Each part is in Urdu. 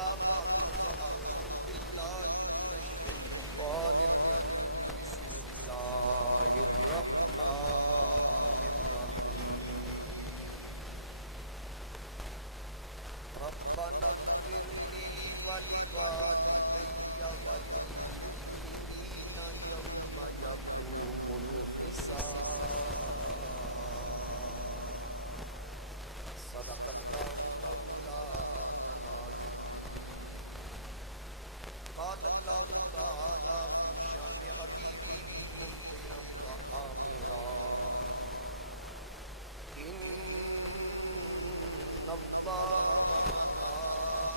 أما بعد فأعوذ بالله من الشيطان الرجيم بسم الله الرحمن الرحيم ربنا اغفر لي ولوالدي وللمؤمنين يوم يقوم الحساب صدق الله مولانا العظيم قال الله تعالى في شان حبيبه مخبرا وآمرا إن الله وملائكته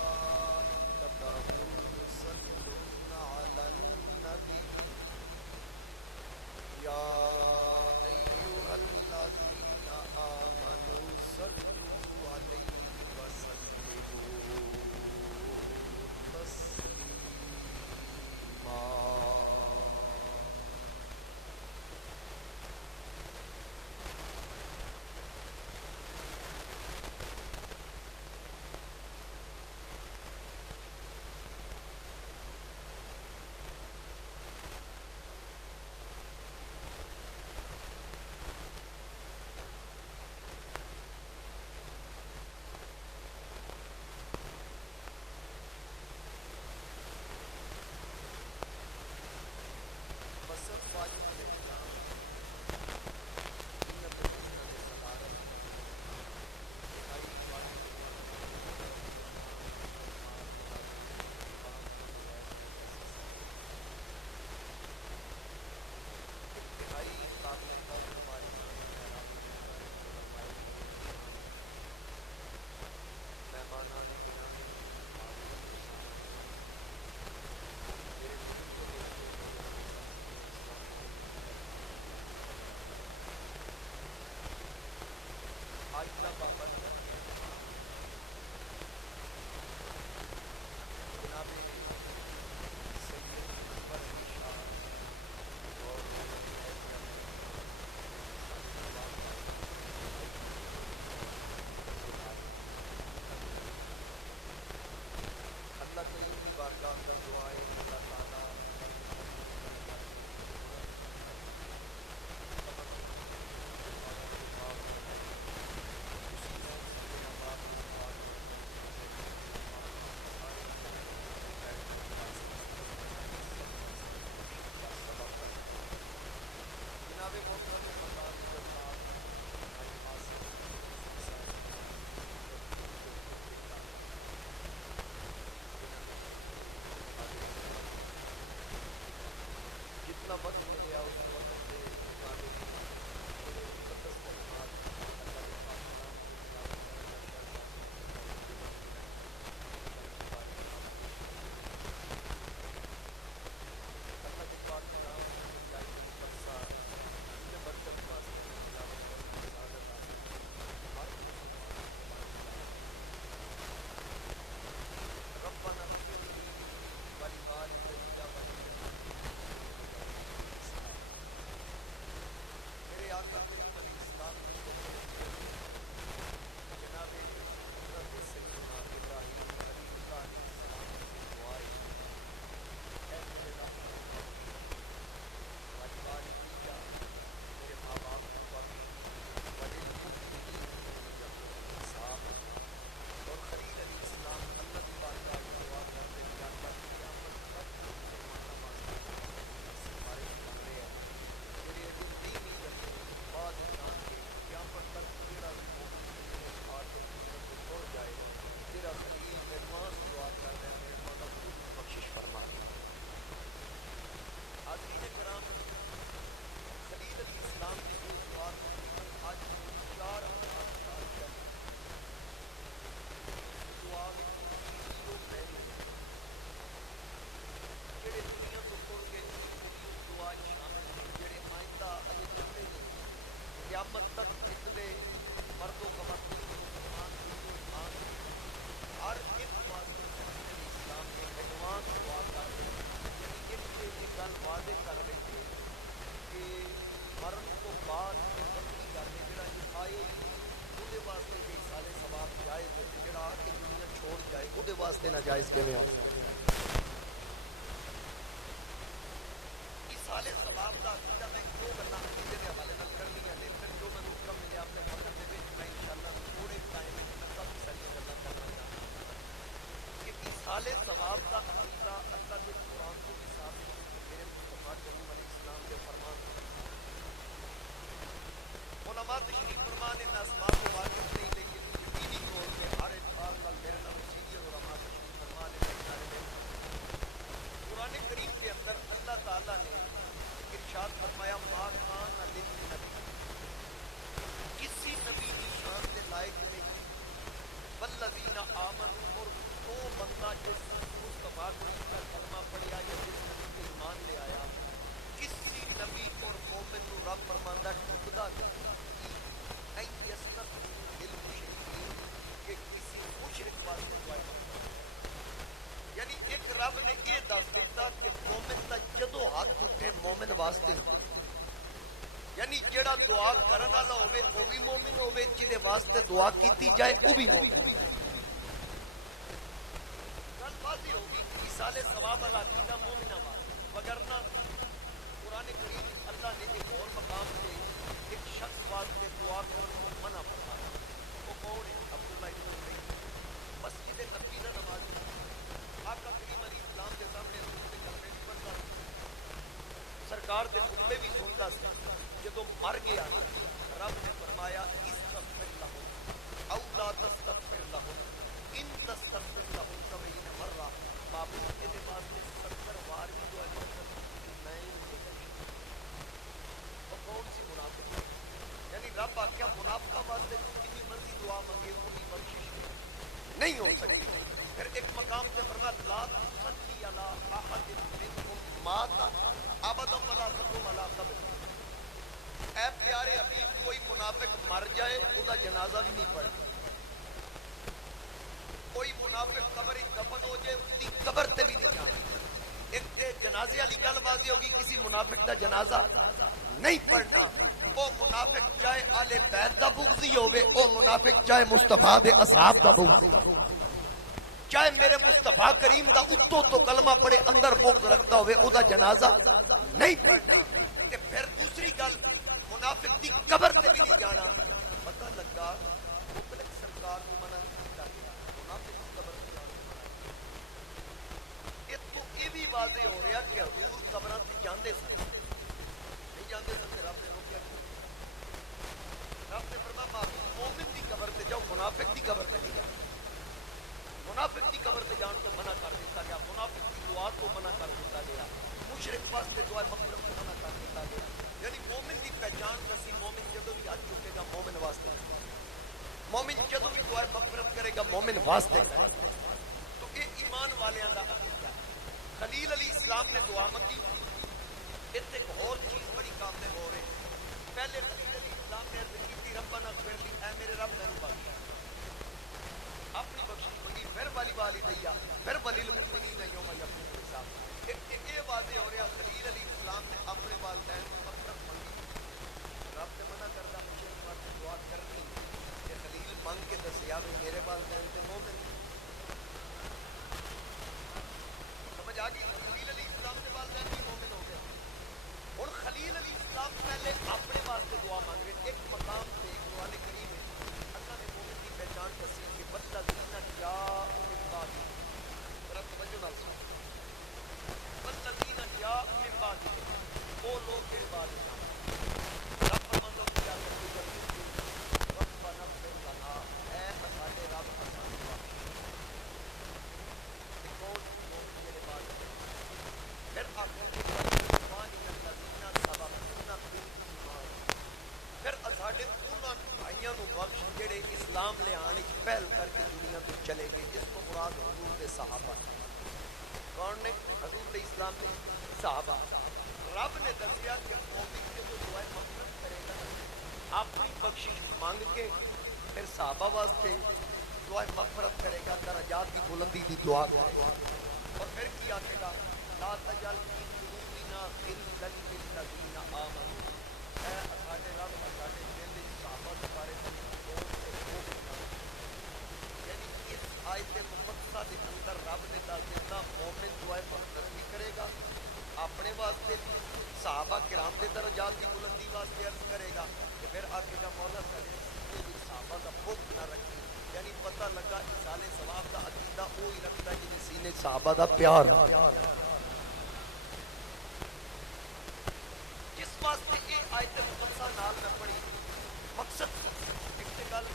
جائز کے میں ہو سالے ثواب دا عقیدہ میں دو گلاں عقیدے کے حوالے نال کر لیا نے پھر جو میں حکم ملے اپنے وقت دے وچ میں انشاءاللہ تھوڑے ٹائم وچ میں کافی ساری گلاں کرنا چاہتا کہ مثال ثواب دا عقیدہ اللہ کے قرآن کو بھی ثابت میرے مصطفیٰ کریم علیہ السلام کے فرمان علماء تشریف فرمان میں اسماء کو واقف نہیں لیکن یقینی طور پہ ہر اعتبار نال میرے نال سینئر علماء تشریف فرمان میں قرآن کریم کے اندر اللہ تعالیٰ نے ارشاد فرمایا ما کان للنبی کسی نبی کی شان کے لائق نہیں والذین آمنوا اور وہ بندہ جس مصطفیٰ کریم کا کلمہ پڑھیا یا جس نبی پہ ایمان لے آیا کسی نبی اور مومن کو رب فرماندا ٹھکدا نہیں کہ کسی مشرک واسطے دعا یعنی ایک رب نے یہ دس دیتا کہ مومن دا جدو ہاتھ اٹھے مومن واسطے یعنی جڑا دعا کرن والا ہوے وہ بھی مومن ہوے جدے واسطے دعا کیتی جائے وہ بھی مومن گل واضح ہوگی مثال ثواب والا عقیدہ مومنہ واسطے وگرنہ قرآن کریم اللہ نے ایک اور مقام پہ ایک شخص واسطے دعا کرنے کو منع فرمایا وہ کون ہے عبداللہ ابن زبیر مسجد نبی دا نمازی آقا کریم علیہ السلام کے سامنے حضور کے کلمے بھی پڑھتا سرکار دے خطبے بھی سنتا سی جدو مر گیا رب نے فرمایا استغفر لہم او لا تستغفر لہم ان تستغفر لہم 70 مرہ معبود کے واسطے 70 بار بھی دعا کرتا میں وہ کون سی منافق یعنی رب آخیا منافقہ واسطے کتنی مرضی دعا مانگے کوئی بخشش نہیں ہو سکتی پھر ایک مقام سے فرمایا لا تصلی علی احد منکم مات ابدا ولا تقم علی قبر اے پیارے حبیب کوئی منافق مر جائے او دا جنازہ بھی نہیں پڑھتا کوئی منافق قبر دفن ہو جائے اس کی قبر تے بھی نہیں جانا ایک تے جنازے والی گل واضح ہوگی کسی منافق دا جنازہ نہیں پڑھنا وہ منافق چاہے آل بیت دا بغضی ہوئے وہ منافق چاہے مصطفیٰ دے اصحاب دا بغضی چاہے میرے مصطفیٰ کریم دا اتو تو کلمہ پڑے اندر بغض رکھتا ہوئے او دا جنازہ نہیں پڑھنا کہ پھر دوسری گل منافق دی قبر تے بھی نہیں جانا پتہ لگا مطلق سرکار کو منع کیا گیا منافق دی قبر تے جانا یہ تو یہ بھی واضح ہو رہا کہ حضور قبراں تے جاندے سن نہیں جاندے سن رب نے روکیا رب نے فرمایا مومن دی قبر تے جاؤ منافق دی قبر تے نہیں جانا منافق کی قبر سے جان کو منع کر دیتا گیا منافق کی دعا کو منع کر دیتا گیا مشرک واسطے دعا مغفرت کو منع کر دیتا گیا یعنی مومن کی پہچان دسی مومن جدو بھی ہاتھ چکے گا مومن واسطے مومن جدو بھی دعا مغفرت کرے گا مومن واسطے کرے گا تو یہ ایمان والیاں دا عقیدہ ہے خلیل علیہ السلام نے دعا منگی اتنے ایک اور چیز بڑی کامل ہو رہی پہلے خلیل علیہ السلام نے عرض کی ربنا اغفر لی اے میرے رب میں بخش اپنی بخشش منگی پھر والی والی دیا پھر وللمؤمنین یوم یقوم الحساب یہ واضح ہو رہا خلیل علیہ السلام نے اپنے والدین کو مغفرت منگی رب نے منع کرتا مشرک واسطے دعا کرنی کہ خلیل منگ کے دسیا بھی میرے والدین تے مومن سمجھ آ گئی خلیل علیہ السلام کے والدین بھی مومن ہو گیا اور خلیل علیہ السلام پہلے اپنے واسطے دعا مانگ رہے ایک مقام پہ قرآن کریم ہے اللہ نے مومن کی پہچان دسی کہ والذین جاءوا من بعدہم ذرا توجہ نال سنو والذین جاءوا من بعدہم وہ لوگ کے بعد رب فرماتا ہے کیا کرتے ربنا اغفر لنا اے ہمارے رب ہمیں بخش کون مومن کے بعد پھر آخر کے بعد پھر ساڈے انہاں بھائیاں نو بخش جڑے اسلام لے آنے کی پہل کر کے دنیا تو چلے گئے جس کو مراد حضور دے صحابہ کون نے حضور دے اسلام دے صحابہ رب نے دسیا کہ مومن کے جو دعائیں مغفرت کرے گا اپنی بخشش مانگ کے پھر صحابہ واسطے دعائیں مغفرت کرے گا درجات کی بلندی دی دعا کرے گا اور پھر کیا کہے گا لا تجعل فی قلوبنا غلا للذین آمنوا اے ساڈے رب ساڈے دل وچ صحابہ دے بارے یعنی اس آیت مقدسہ دے اندر رب نے دس دیتا مومن دعائے مغفرت بھی کرے گا اپنے واسطے بھی، صحابہ کرام دے درجات کی بلندی واسطے عرض کرے گا کہ پھر آگے کا مولا کرے سینے بھی صحابہ کا بھوک نہ رکھے، یعنی پتہ لگا اصال ثواب کا عقیدہ وہی رکھتا ہے جنہیں سینے صحابہ دا پیار جس واسطے یہ آیت مقدسہ نال میں پڑھی مقصد ایک تے گل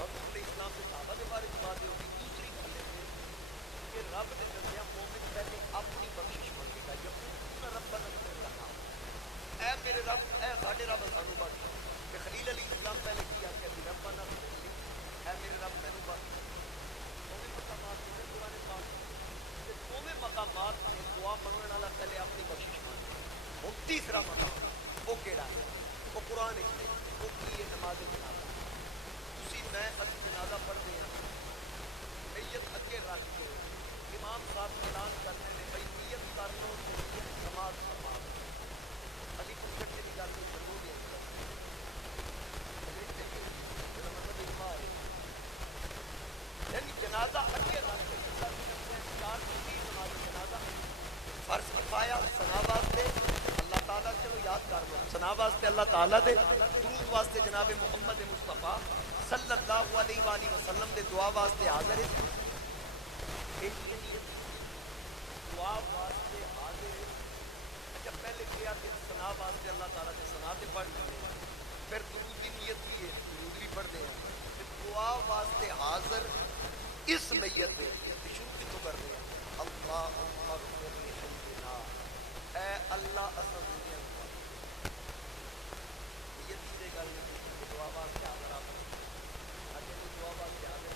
رسول اسلام کے صحابہ کے بارے میں بات ہوگی، دوسری گل ہے کہ رب نے دسیا مومن پہلے اپنی بخشش مانگے گا یقول ربنا اغفر لنا، اے میرے رب، اے ساڈے رب سانو بخش، کہ خلیل علیہ السلام پہلے کیا کہ ربنا اغفر لی، اے میرے رب مینوں بخش، دوویں مقامات نے قرآن پاک تے دوویں مقامات میں دعا منگن والا پہلے اپنی بخشش مانگے، ہن تیسرا مقام وہ کیڑا ہے، وہ قرآن ہے، وہ کی ہے نماز جنازہ، تسی میں اس جنازہ پڑھتے ہیں نیت اگے رکھ کے امام صاحب اعلان کرنے نے بھائی نیت کر لو تو نیت نماز فرما علی کو کٹے کی گل نہیں کرو گے مطلب اجماع ہے، یعنی جنازہ اگے رکھ کے چار نماز جنازہ فرض کفایہ ثنا واسطے اللہ تعالیٰ، چلو یاد کر لو ثنا واسطے اللہ تعالیٰ دے، درود واسطے جناب محمد مصطفیٰ صلی اللہ علیہ وآلہ وسلم دے دعا واسطے حاضر ہے، دعا واسطے حاضر ہے، اچھا پہلے کیا کہ ثنا واسطے اللہ تعالیٰ دے ثنا تے پڑھ لیتے ہیں، پھر درود کی نیت بھی ہے درود بھی پڑھتے ہیں، پھر دعا واسطے حاضر اس نیت ہے شروع کتوں کرتے ہیں اللہم اغفر لحینا، اے اللہ اساں دنیا کو نیت کی گل نہیں کہ دعا واسطے حاضر آپ اچھا کوئی دعا واسطے حاضر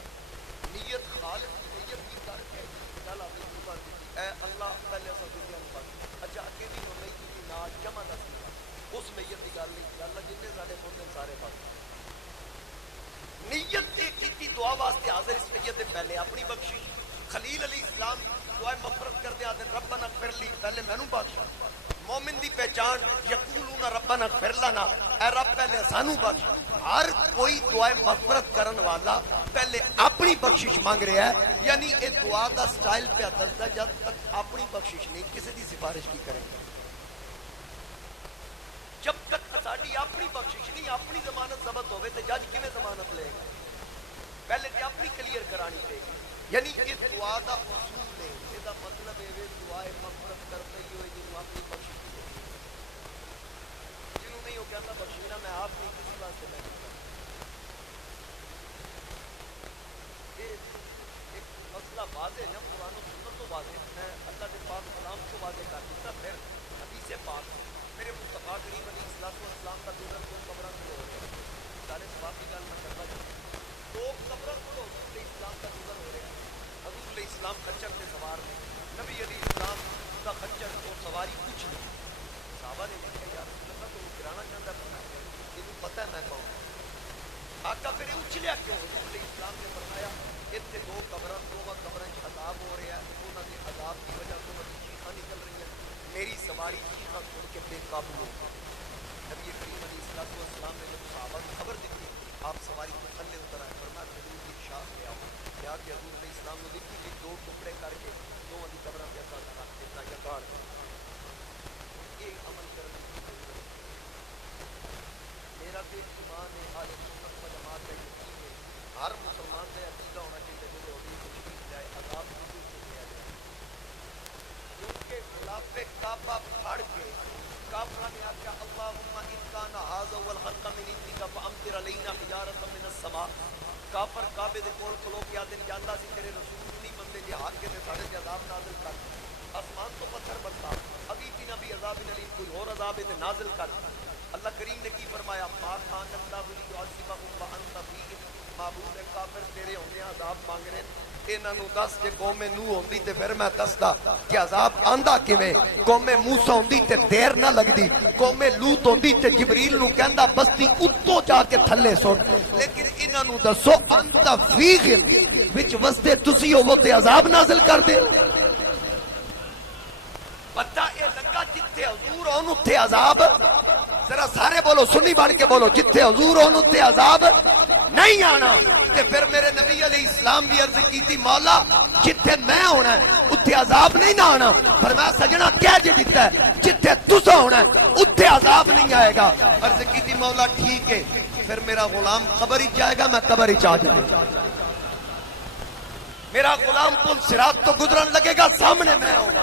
نیت خالص نیت کی کر کے گل آپ نے شروع کر دی اے اللہ پہلے اساں دنیا کو پڑھ، اچھا اگے بھی ہو نہیں کی نا جمع دا سیگا اس نیت کی گل نہیں گل جن سارے بندے سارے پڑھ نیت کی دعا واسطے حاضر اس نیت سے پہلے اپنی بخشش، خلیل علیہ السلام دعائے مغفرت کرتے آتے ربنا اغفر لی پہلے مینوں بخش، مومن دی پہچان یقولون ربنا اغفر لنا، اے رب پہلے سانو بخش، ہر کوئی دعائے مغفرت کرن والا پہلے اپنی بخشش مانگ رہا ہے، یعنی یہ دعا کا سٹائل پہ دستا جب تک اپنی بخشش نہیں کسی دی سفارش کی کریں گے، جب تک ساری اپنی بخشش نہیں اپنی ضمانت ضبط ہوئے تو جج کیویں ضمانت لے گا، پہلے تے اپنی کلیئر کرانی پے گی، یعنی اس دعا دا اصول ہے، اس دا مطلب ہے دعائے مغفرت کرتے ہی ہوئے جنہوں اپنی بخشش کی جنہوں نہیں ہو کہتا بخشینا میں آپ نہیں کسی واسطے میں نہیں کرتا، ایک مسئلہ واضح ہے قرآن و سنت تو واضح، میں اللہ کے پاک کلام کو واضح کر دیتا، پھر حدیث پاک میرے مصطفیٰ کریم علیہ السلام کا گزر دو قبروں سے ہو رہا ہے، سارے ثواب کی گل میں کرتا جاتا دو قبروں کو حضور علیہ السلام کا گزر ہو رہا ہے، حضور علیہ السلام خچر سے سوار نے، نبی علیہ السلام کا خچر اور سواری کچھ نہیں، صحابہ نے کہا یا رسول اللہ تو گرانا چاہتا ہے یہ پتہ ہے میں کہوں آقا پھر اچھلیا کیوں، حضور علیہ السلام نے فرمایا اتنے دو قبروں عذاب ہو رہا ہے، انہوں نے عذاب کی وجہ سے انہوں کی چیخاں نکل رہی ہیں، میری سواری چیخاں چھوڑ کے بے قابو ہو گئی، نبی کریم علیہ السلام نے جب صحابہ کو خبر دی آپ سواری کو تھلے اتر آئے، فرمایا حضور کی شاخ لے آؤ، کیا کہ حضور علیہ السلام نے لکھی تھی دو ٹکڑے کر کے دو کی قبروں پہ اثر رکھ دیتا یا گاڑ یہ عمل کرنے کی ضرورت ہے، میرا تو ایمان ہے اہل سنت و جماعت کا یقین ہے ہر مسلمان کا عقیدہ ہونا چاہیے جو ہوگی تشریف جائے عذاب ضرور سے لیا جائے، کیونکہ خلاف کعبہ پھاڑ کے کافرہ نے آکھا اللہم ان کان ھذا هو الحق من عندک فامطر علینا حجارۃ من السماء، کافر کعبے دے کول کھلو کے آتے ہیں یا اللہ سی تیرے رسول نہیں بندے جے حق کے ساڈے تے عذاب نازل کر، آسمان تو پتھر برسا، ابھی تینا بھی عذاب علیم کوئی اور عذاب تے نازل کر، اللہ کریم نے کی فرمایا ما کان اللہ لیعذبہم وانت فیہم، معبود کافر تیرے ہوندے عذاب مانگ رہے ہیں، انہاں نوں دس کہ قوم نوح ہوندی تے پھر میں دسدا کہ عذاب آندا کیویں، قوم موسی ہوندی تے دیر نہ لگدی، قوم لوط ہوندی تے جبریل نوں کہندا بستی اتوں جا کے تھلے سٹ، لیکن انہاں نوں دسو انت فیہم وچ وستے تسی ہوو تے عذاب نازل کر دے، پتہ اے لگا جتھے حضور ہون اتھے عذاب، ذرا سارے بولو سنی بن کے بولو جتھے حضور ہون اتھے عذاب نہیں آنا۔ تے پھر میرے نبی علیہ السلام بھی عرض کی تھی مولا جتھے میں ہونا ہے اتھے عذاب نہیں نہ آنا، فرمایا سجنا کہہ جے دیتا ہے جتھے تسا ہونا ہے اتھے عذاب نہیں آئے گا۔ عرض کی تھی مولا ٹھیک ہے، پھر میرا غلام قبر ہی جائے گا، میں قبر ہی چاہ جائے گا، میرا غلام پل صراط تو گزرن لگے گا سامنے میں ہوگا،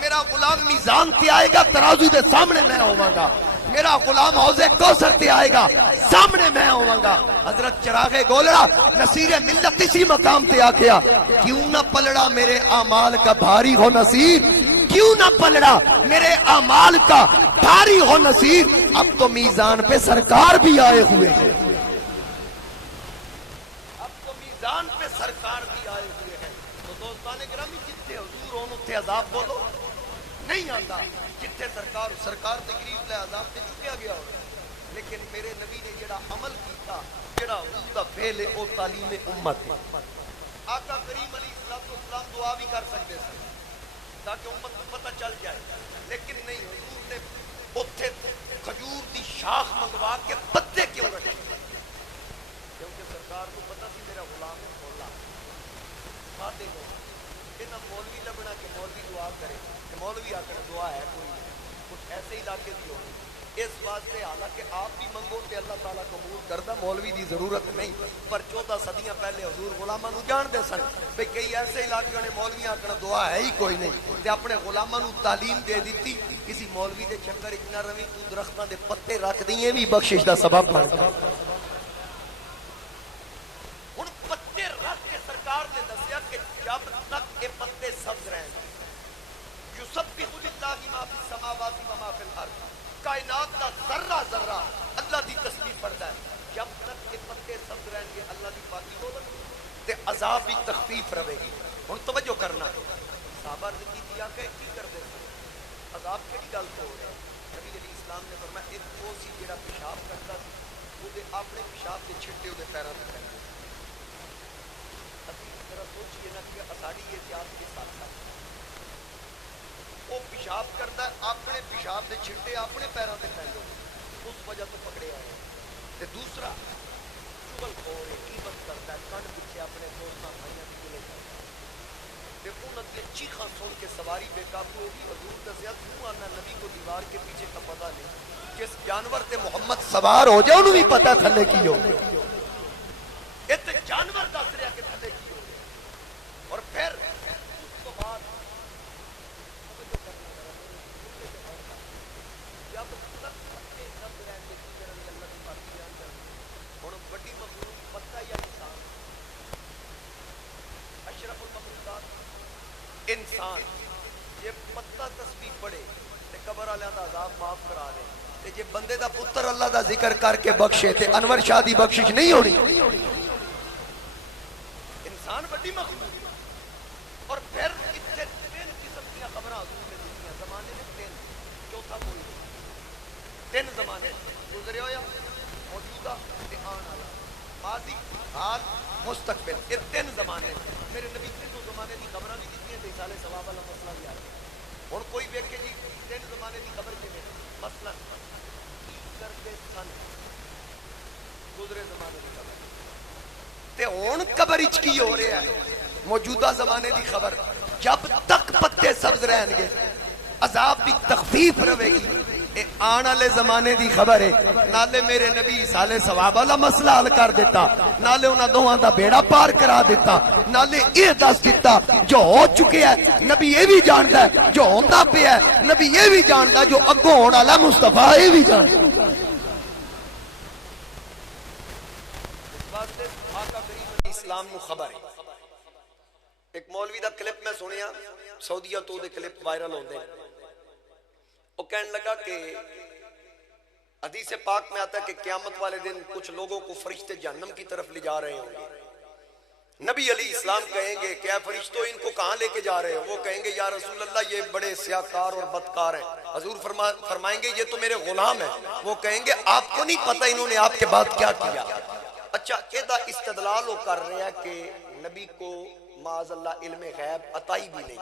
میرا غلام میزان تے آئے گا ترازو دے سامنے میں ہوگا، میرا غلام حوض کوثر تے آئے گا سامنے میں ہوگا۔ حضرت چراغ گولڑا نصیر ملت اسی مقام تے آکیا کیوں نہ پلڑا میرے اعمال کا بھاری ہو نصیر، کیوں نہ پلڑا میرے اعمال کا بھاری ہو نصیر، اب تو میزان پہ سرکار بھی آئے ہوئے ہیں، اب تو میزان پہ سرکار بھی آئے ہوئے ہیں۔ تو دوستان گرامی جتنے حضور ہون اتنے عذاب بولو نہیں آندا، جتنے سرکار تقریب لے عذاب تے چکیا گیا ہوگا، لیکن میرے نبی نے جڑا عمل کیتا جڑا حضور دا فعل ہے او تعلیم امت ہے۔ آقا کریم علیہ السلام دعا بھی کر سکتے سن تاکہ امت کو پتہ چل جائے، لیکن نہیں، حضور نے اتھے کھجور دی شاخ منگوا کے پتے کیوں رکھے؟ کیونکہ سرکار کو پتہ سی میرا غلام ہے مولا سادے لوگ انہاں مولوی لبنا کہ مولوی دعا کرے کہ مولوی آکر دعا ہے کوئی کچھ ایسے علاقے دی ہو اس واسطے، حالانکہ آپ بھی منگو تے اللہ تعالیٰ قبول کردہ، مولوی دی ضرورت نہیں، پر 14 صدیاں پہلے حضور غلاماں نو جان دے سن بھئی کئی ایسے علاقے نے مولوی آکر دعا ہے ہی کوئی نہیں، تے اپنے غلاماں نو تعلیم دے دیتی کسی مولوی دے چکر اتنا روی تو درختاں دے پتے رکھ دیئے بھی بخشش دا سبب بن گیا۔ ہن پتے رکھ کے سرکار نے دسیا کہ جب تک یہ پتے سبز رہیں گے یسبح للہ ما فی السماوات و ما فی الارض، کائنات کا ذرہ ذرہ اللہ دی تسبیح پڑھتا ہے، جب تک یہ پتے سبز رہیں گے اللہ دی پاکی بولن تے عذاب بھی تخفیف رہے گی۔ ہن توجہ کرنا ہے، صحابہ عرض کی دیا کہ کی کر دے عذاب کیڑی گل تو ہو رہا ہے؟ نبی علیہ السلام نے فرمایا ایک وہ سی جڑا پیشاب کرتا سی وہ دے اپنے پیشاب دے چھٹے وہ دے پیراں تے پہنتے اسی طرح سوچئے نا کہ اساڑی یہ احتیاط کے ساتھ ساتھ وہ پیشاب کرتا ہے اپنے پیشاب دے چھٹے اپنے پیراں تے پہنتے اس وجہ تو پکڑے آئے، تے دوسرا چغل خور ہے، غیبت کرتا ہے، کنڈ پیچھے اپنے دوستاں بھائیاں دی گلے کرتا ہے، تے انہاں دی چیخاں سن کے سواری بے قابو ہوگی۔ حضور دسیا تو آنا نبی کو دیوار کے پیچھے کا پتہ نہیں، جس جانور تے محمد سوار ہو جائے انہوں بھی پتہ تھلے کی ہو گئے، یہ تے جانور دس رہا کہ تھلے کی ہو گئے۔ اور پھر اس کو بعد جب تک پتے سب رہیں گے کی کرن گے اللہ کی پاکی بیان کر ہن بڑی مخلوق پتہ یا انسان، اشرف المخلوقات انسان، یہ پتہ تسبیح پڑھے تے قبر والے دا عذاب معاف کرا دے، تے جے بندے دا پتر اللہ دا ذکر کر کے بخشے تے انور شاہ دی بخشش نہیں ہونی۔ انسان بڑی مخلوق اور پھر اتنے تین قسم کی خبراں حضور نے دتیاں، زمانے نے تین، چوتھا کوئی نہیں، تین زمانے گزرے ہویا موجودہ تے آن والا، ماضی حال مستقبل، یہ تین زمانے میرے نبی تینوں زمانے دی خبراں بھی دتیاں تے سالے ثواب والا مسئلہ بھی آ گیا۔ ہن کوئی ویکھے جی تین زمانے دی خبر کیویں مثلا کی کرتے سن گزرے زمانے دی خبر تے ہن قبر وچ کی ہو رہا ہے موجودہ زمانے دی خبر، جب تک پتے سبز رہیں گے عذاب بھی تخفیف رہے گی، اے آن والے زمانے دی خبر ہے، نالے میرے نبی سالے ثواب والا مسئلہ حل کر دیتا، نالے انہاں دوہاں دا بیڑا پار کرا دیتا، نالے یہ دس دیتا جو ہو چکے ہے نبی یہ بھی جانتا ہے، جو ہوندا پیا ہے نبی یہ بھی جانتا ہے، جو اگوں ہونے والا مصطفیٰ یہ بھی جانتا ہے۔ اس واسطے آقا کریم علیہ السلام نو خبر ہے۔ ایک مولوی دا کلپ میں سنیا سعودیہ تو دے کلپ وائرل ہوندے، وہ کہنے لگا کہ حدیث پاک میں آتا ہے کہ قیامت والے دن کچھ لوگوں کو فرشتے جہنم کی طرف لے جا رہے ہوں گے، نبی علیہ السلام کہیں گے کہ اے فرشتوں ان کو کہاں لے کے جا رہے ہو؟ وہ کہیں گے یا رسول اللہ یہ بڑے سیاکار اور بدکار ہیں۔ حضور فرمائیں گے یہ تو میرے غلام ہیں۔ وہ کہیں گے آپ کو نہیں پتہ انہوں نے آپ کے بعد کیا کیا۔ اچھا ایدہ استدلال وہ کر رہے ہیں کہ نبی کو معاذ اللہ علم غیب عطائی بھی نہیں،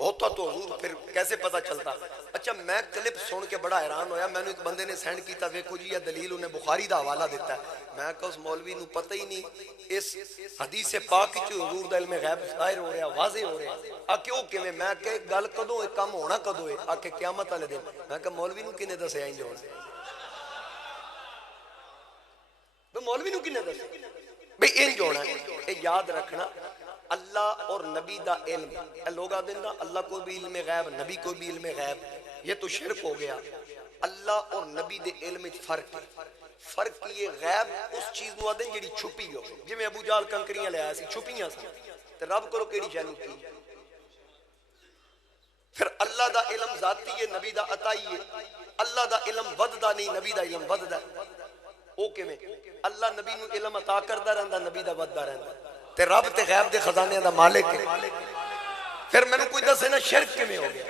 ہوتا تو حضور پھر کیسے پتا چلتا. اچھا میں کلپ سن کے بڑا حیران ہویا, میں نے ایک بندے نے سینڈ کیتا, ویکھو جی یہ دلیل انہیں بخاری دا حوالہ دیتا ہے. میں کہا اس مولوی نو پتہ ہی نہیں اس حدیث پاک وچ حضور دا علم غیب ظاہر ہو رہا, واضح ہو رہا. آ کیوں کیویں؟ میں کہ گل کدوں ہے, کم ہونا کدوں ہے؟ آ کہ قیامت والے دن. میں کہ مولوی نو کنے دسیا انج ہون؟ مولوی نو کنے دسیا بھئی انج ہونا ہے؟ اے یاد رکھنا, اللہ اور نبی دا علم, لوگ آدھیں نا اللہ کو بھی علم غیب, نبی کو بھی علم غیب, یہ تو شرک ہو گیا. اللہ اور نبی دے علم فرق ہے. فرق یہ غیب اس چیز نو آدھیں جڑی چھپی ہو, جی میں ابو جال کنکریاں لے آیا سی چھپیاں سی, تے رب کرو کیڑی شے کی. پھر اللہ دا علم ذاتی ہے, نبی دا عطائی ہے. اللہ دا علم وددا نہیں, نبی دا علم وددا. او کیویں؟ اللہ نبی نو علم عطا کردا رہندا, نبی دا وددا رہندا. تے رب تے غیب دے خزانے دا مالک ہے. پھر میں نے کوئی دسے نا شرک کیویں ہو گیا؟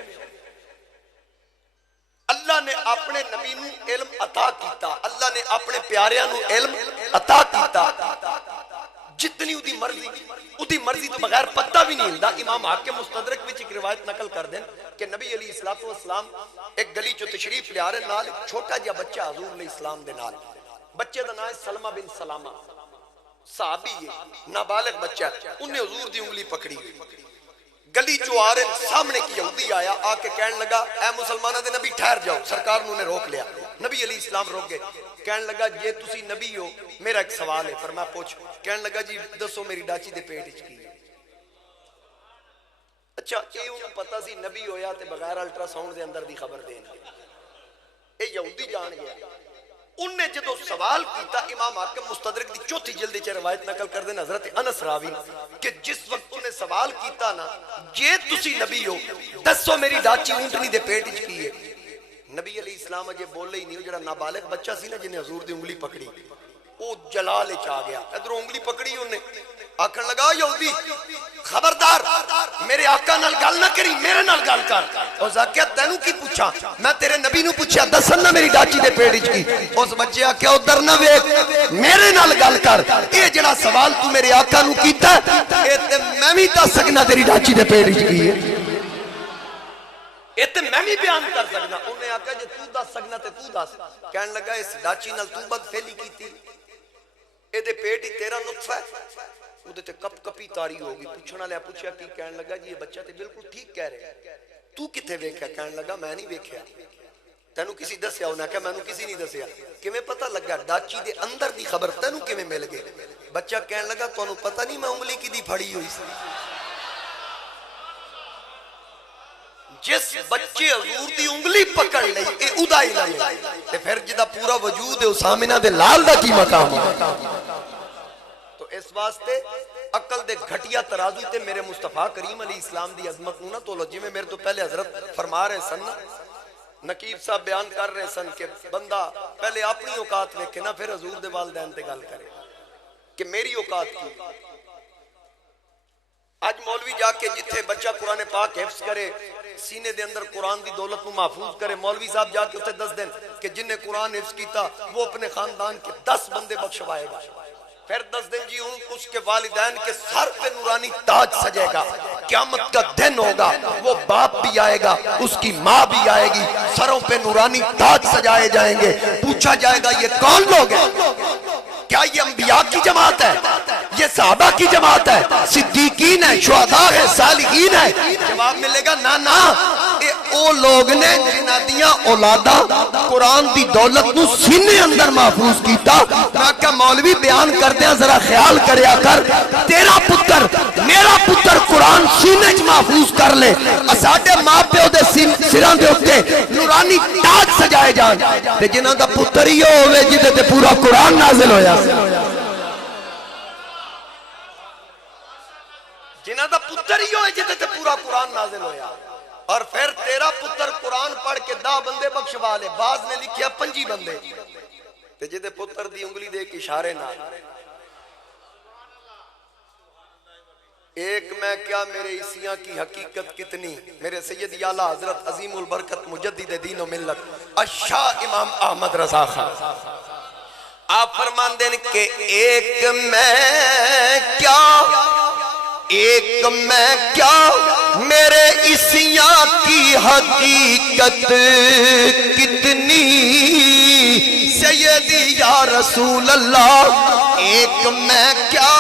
اللہ نے اپنے نبی نو علم عطا کیتا, اللہ نے اپنے پیاریاں نو علم عطا کیتا, جتنی اودی مرضی تو بغیر پتہ بھی نہیں ہلدا. امام حاکم مستدرک وچ ایک روایت نقل کر دین کہ نبی علیہ الصلوۃ والسلام ایک گلی چوں تشریف لے آ رہے, نال ایک چھوٹا جہا بچہ حضور علیہ السلام دے نال. بچے دا نام ہے سلمہ بن سلامہ, صحابی ہے, نابالغ بچہ ہے. انہیں حضور دی انگلی پکڑی ہوئی, گلی چو آ رہے, سامنے کی یہودی آیا, آ کے کہنے لگا اے مسلمانہ دے نبی ٹھہر جاؤ. سرکار نے روک لیا, نبی علیہ السلام روک گئے. کہنے لگا یہ تسی نبی ہو, میرا ایک سوال ہے. فرمایا پوچھ. کہنے لگا جی دسو میری ڈاچی دے پیٹ وچ کی. اچھا یہ انہوں پتہ سی نبی ہویا تے بغیر الٹرا ساؤنڈ دے اندر دی خبر دین. اے یہودی جان گیا. انہیں جدو سوال کیتا, امام حاکم مستدرک دی چوتھی جلد چ روایت نقل کر دیں حضرت انس راوی کہ جس وقت انہیں سوال کیتا نا جے تسی نبی ہو دسو میری ڈاچی اونٹنی دے پیٹ وچ کی ہے. نبی علیہ السلام اجے بولے ہی نہیں, وہ جڑا نابالغ بچہ سی نا جنہیں حضور دی انگلی پکڑی, وہ جلال وچ آ گیا. ادھروں انگلی پکڑی انہیں, آکھن لگا یہودی خبردار میرے آقا نال گل نہ کری, میرے نال گل کر. اس آکھیا تینوں کی پوچھا؟ میں تیرے نبی نو پوچھا دسن نہ میری ڈاچی دے پیٹ وچ کی. اس بچے آکھیا ادھر نہ ویکھ, میرے نال گل کر. اے جڑا سوال تو میرے آقا نو کیتا اے تے میں وی دس سکنا تیری ڈاچی دے پیٹ وچ کی ہے, اے تے میں بھی بیان کر سکنا. انہیں آکھیا جے تو دس سکنا تے تو دس. کہنے لگا اس ڈاچی نال تو بد فعلی کیتی, اے دے پیٹ ہی تیرا نطفہ ہے. وہ تے کپ کپی تاری ہوگی. پوچھنا لیا پوچھا کی, کہنے لگا جی یہ بچہ تے بالکل ٹھیک کہہ رہے, تو کتے ویکھیا؟ کہنے لگا میں نہیں ویکھیا. تینوں کسی دسیا؟ انہیں کہا میں نے کسی نہیں دسیا. کیویں پتہ لگا ڈاچی دے اندر دی خبر تینوں کیویں مل گئی؟ بچہ کہنے لگا تانوں پتہ نہیں میں انگلی کی دی پھڑی ہوئی سی. جس بچے حضور دی انگلی پکڑ لئی اے ادا علم ہے, تے پھر جدا پورا وجود ہے اس آمنہ دے لال دا کی مقام ہے. تو اس واسطے عقل دے گھٹیا ترازو تے میرے مصطفیٰ کریم علیہ السلام دی عظمت نو نہ تولو. جی میں میرے تو پہلے حضرت فرما رہے سن, نقیب صاحب بیان کر رہے سن کہ بندہ پہلے اپنی اوقات ویکھے نا پھر حضور دے والدین تے گل کرے کہ میری اوقات کی. آج مولوی جا کے جتھے بچہ قرآن پاک حفظ کرے, سینے دے اندر قرآن دی دولت نو محفوظ کرے, مولوی صاحب جا کے اسے 10 دن کہ جن نے قرآن حفظ کیتا وہ اپنے خاندان کے 10 بندے بخشوائے گا. پھر 10 دن جی اس کے والدین کے سر پہ نورانی تاج سجے گا. قیامت کا دن ہوگا, وہ باپ بھی آئے گا, اس کی ماں بھی آئے گی, سروں پہ نورانی تاج سجائے جائیں گے. پوچھا جائے گا یہ کون لوگ ہیں؟ کیا یہ انبیاء کی جماعت ہے؟ یہ صحابہ کی جماعت ہے؟ صدیقین ہے, شہداء ہے, صالحین ہے؟ جواب ملے گا نا نا, او لوگ نے جنہ دیاں اولادا قرآن دی دولت نو سینے اندر محفوظ کیتا. میں کہا مولوی بیان کر دیا ذرا خیال کریا کر, تیرا پتر میرا پتر قرآن سینے چ محفوظ کر لے, ساڈے ماں پیو دے سراں دے اوتے نورانی تاج سجائے جان, تے جنہاں دا پتر ہی ہوے جدے تے پورا قرآن نازل ہویا, جنہاں دا پتر ہی ہوئے جدے تے پورا قرآن نازل ہویا. اور پھر تیرا پتر قرآن پڑھ کے 10 بندے بخشوا لے, بعض نے لکھیا 25 بندے, تے جدے پتر دی انگلی دے کے اشارے نہ ایک میں کیا میرے عیسیاں کی حقیقت کتنی. میرے سید اعلیٰ حضرت عظیم البرکت مجدد دین و ملت الشاہ امام احمد رضا خان آپ فرمان دیں کہ ایک میں کیا ایک میں کیا میرے اسیاں کی حقیقت کتنی سیدی یا رسول اللہ، ایک میں کیا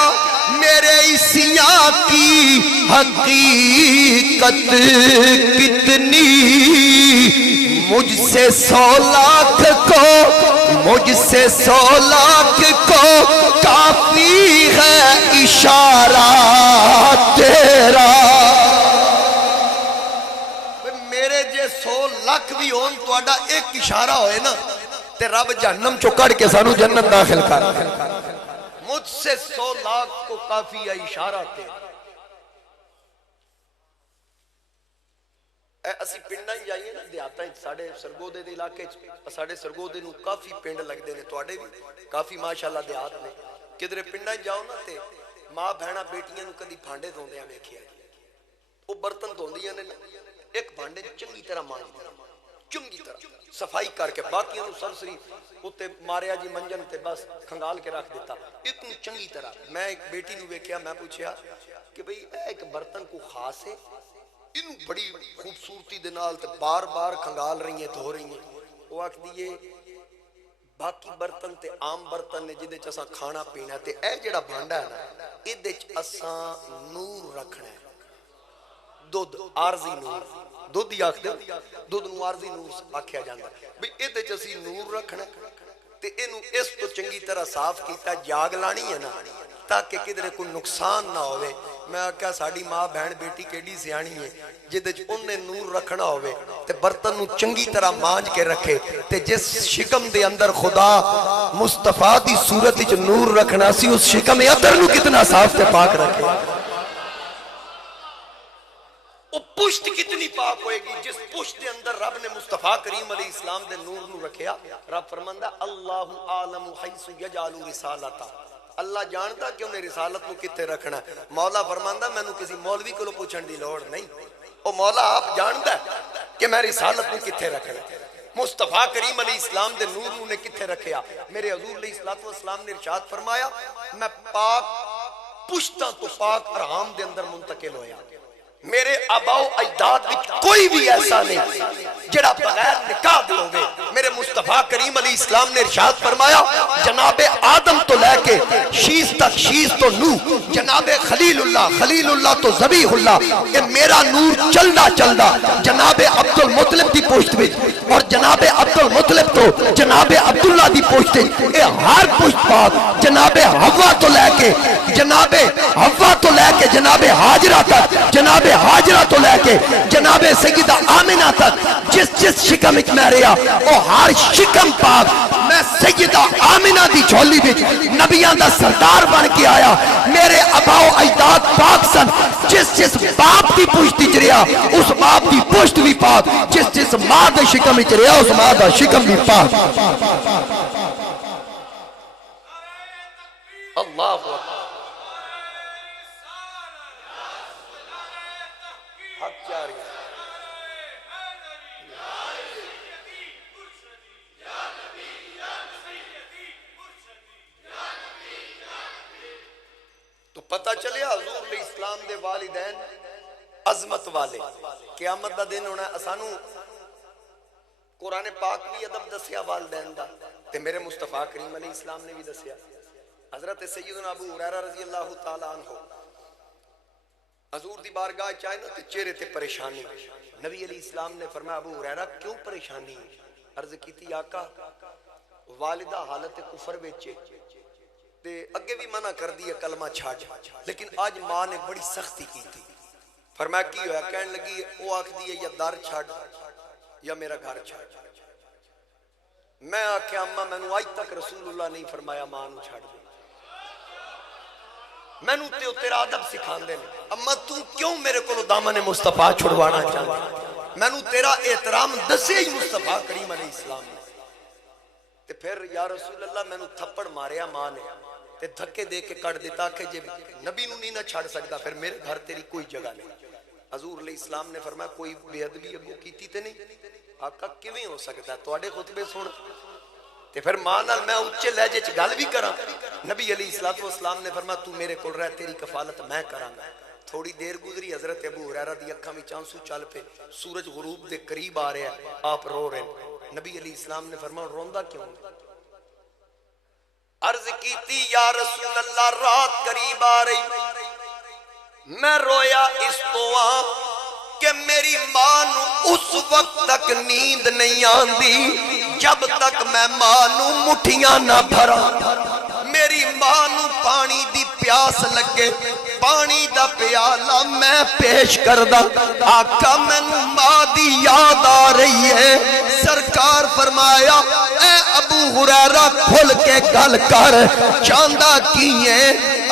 میرے اسیاں کی حقیقت کتنی، مجھ سے 100 لاکھ کو، مجھ سے 100 لاکھ کو کافی ہے اشارہ تیرا۔ میرے جے 100 لاکھ بھی ہون تو آڈا ایک اشارہ ہوئے نا تے رب جہنم چو کڑ کے سانو جنت داخل کر، مجھ سے 100 لاکھ کو کافی ہے اشارہ تیرا۔ اسی پنڈاں ہی جائیے نا دیہاتاں ساڑھے سرگودے دے علاقے، ساڑھے سرگودے نو کافی پنڈ لگ دے نے، توڑے بھی کافی ماشاءاللہ دیہات نے، کدھرے پنڈاں جاؤ نا تے ماں بہنا بیٹیاں نو کدی بھانڈے دھوندے ہیں ویکھیا، وہ برتن دھوندیاں نے ایک بھانڈے چنگی طرح مانج دیا، چنگی طرح صفائی کر کے، باقیاں نو سرسری اتے ماریا جی منجن تے بس کھنگال کے رکھ دیتا، اتنی چنگی طرح۔ میں ایک بیٹی نو ویکھیا، میں پوچھیا کہ بھئی ایک برتن کو خاص ہے، انہوں بڑی خوبصورتی دے نال تے بار بار کھنگال رہی ہیں، دھو رہی ہیں۔ وہ وقت دیئے باقی برتن تے عام برتن نے جدے چسا کھانا پینا تے اے جڑا بھانڈا ہے نا، ادے چسا نور رکھنا ہے، دودھ عارضی نور، دودھ ہی آکھ دے، دودھ نو عارضی نور آکھیا جاندہ بھئی ادے چسی نور رکھنا ہے تے انہوں اس تو چنگی طرح صاف کیتا جاگ لانی ہے نا تاکہ کدھرے کوئی نقصان نہ ہوئے۔ میں کہا ساڑی ماں بہن بیٹی کیڑی سیانی ہے جدے انہیں نور رکھنا ہوئے تے برتن نو چنگی طرح مانج کے رکھے تے جس شکم دے اندر خدا مصطفیٰ دی صورت وچ نور رکھنا سی اس شکم اندر نو کتنا صاف تے پاک رکھے، وہ پشت کتنی پاک ہوئے گی جس پشت دے اندر رب نے مصطفیٰ کریم علیہ السلام دے نور نو رکھیا۔ رب فرماندہ اللہ عالم حیث یجعل رسالتا، اللہ جانتا کہ انہیں رسالت کو کتے رکھنا ہے۔ مولا فرماندہ میں نے کسی مولوی کو پوچھن دی لوڑ نہیں، وہ مولا آپ جانتا ہے کہ میں رسالت کو کتے رکھنا ہے۔ مصطفیٰ کریم علیہ السلام دے نور نے کتے رکھیا۔ میرے حضور علیہ السلام نے ارشاد فرمایا میں پاک پشتاں تو پاک ارحام دے اندر منتقل ہویا، میرے آباء و اجداد وچ کوئی بھی ایسا نہیں جڑا بغیر نکاح دے ہوئے۔ میرے مصطفیٰ کریم علیہ السلام نے ارشاد فرمایا جناب آدم تو لے کے شیش تک، شیش تو نوح، جناب خلیل اللہ تو ذبیح اللہ، یہ میرا نور چلدا چلدا جناب عبد المطلب دی پشت وچ اور جناب عبد المطلب تو جناب عبداللہ دی پشت وچ، یہ ہر پشت پاک جناب حوا تو لے کے، جناب حوا تو لے کے جناب حاجرہ تک، جناب حاجرہ تو لے کے جناب سیدہ آمنہ تک جس جس شکم اچ میں رہا وہ ہر شکم پاک میں سیدہ آمنہ دی جھولی بچ نبیان دا سردار بن کے آیا۔ میرے آباء و اجداد پاک سن، جس جس باپ دی پشت اچ رہا اس باپ دی پشت بھی پاک، جس جس ماں دے شکم اچ رہا اس ماں دا شکم بھی پاک۔ اللہ اکبر، حق جاری ہے۔ تو پتہ چلے حضور علیہ السلام دے والدین عظمت والے، قیامت دا دن ہونا اسانو قرآن پاک بھی ادب دسیا والدین دا تے میرے مصطفیٰ کریم علیہ السلام نے بھی دسیا۔ حضرت سیدنا ابو ہریرہ رضی اللہ تعالیٰ عنہ حضور دی بارگاہ چاہے نا تے چہرے تے پریشانی، نبی علیہ السلام نے فرمایا ابو ہریرہ کیوں پریشانی؟ عرض کیتی آقا والدہ حالت کفر بیچے تے اگے بھی منع کر دیا کلمہ چھاڑ، لیکن آج ماں نے بڑی سختی کی تھی۔ فرمایا کی ہویا؟ کہنے لگی وہ آکھ دیئے یا دار چھاڑ یا میرا گھر چھاڑ۔ میں آکھے اماں میں نو آج تک رسول اللہ نہیں فرمایا ماں نو چھاڑ دے، میں نو تیرا عدب سکھان دے، اماں تو کیوں میرے کو دامن مصطفیٰ چھڑوانا چاہتا؟ میں نو تیرا احترام دسے ہی مصطفیٰ کریم علیہ السلام نے۔ تے پھر یا رسول اللہ میں نو تھپڑ ماریا ماں نے تے دھکے دے کے کٹ دیتا کہ جب نبی نو نہیں نہ چھاڑ سکتا پھر میرے گھر تیری کوئی جگہ نہیں۔ حضور علیہ السلام نے فرمایا کوئی بے ادبی اگو کیتی تے نہیں؟ آقا کیویں ہو سکتا ہے تواڈے خطبے سن تے پھر ماں نال میں اونچے لہجے چ گل بھی کراں؟ نبی علیہ السلام نے فرمایا تو میرے کول رہ، تیری کفالت میں کراں گا۔ تھوڑی دیر گزری حضرت ابو ہریرہ دی اکھاں وچ آنسو چل پے سورج غروب دے قریب آ رہا ہے آپ رو رہے ہیں نبی علیہ السلام نے فرمایا روندا کیوں عرض کیتی یا رسول اللہ رات قریب آ رہی میں رویا اس تو کہ میری ماں نو اس وقت تک نیند نہیں آندی جب تک میں ماں نو مٹھیاں نہ بھرا میری ماں نو پانی دی پیاس لگے پانی دا پیالہ میں پیش کردہ آقا میں نو ماں دی یاد آ رہی ہے سرکار فرمایا اے ابو ہریرہ کھل کے گل کر چاندہ کیے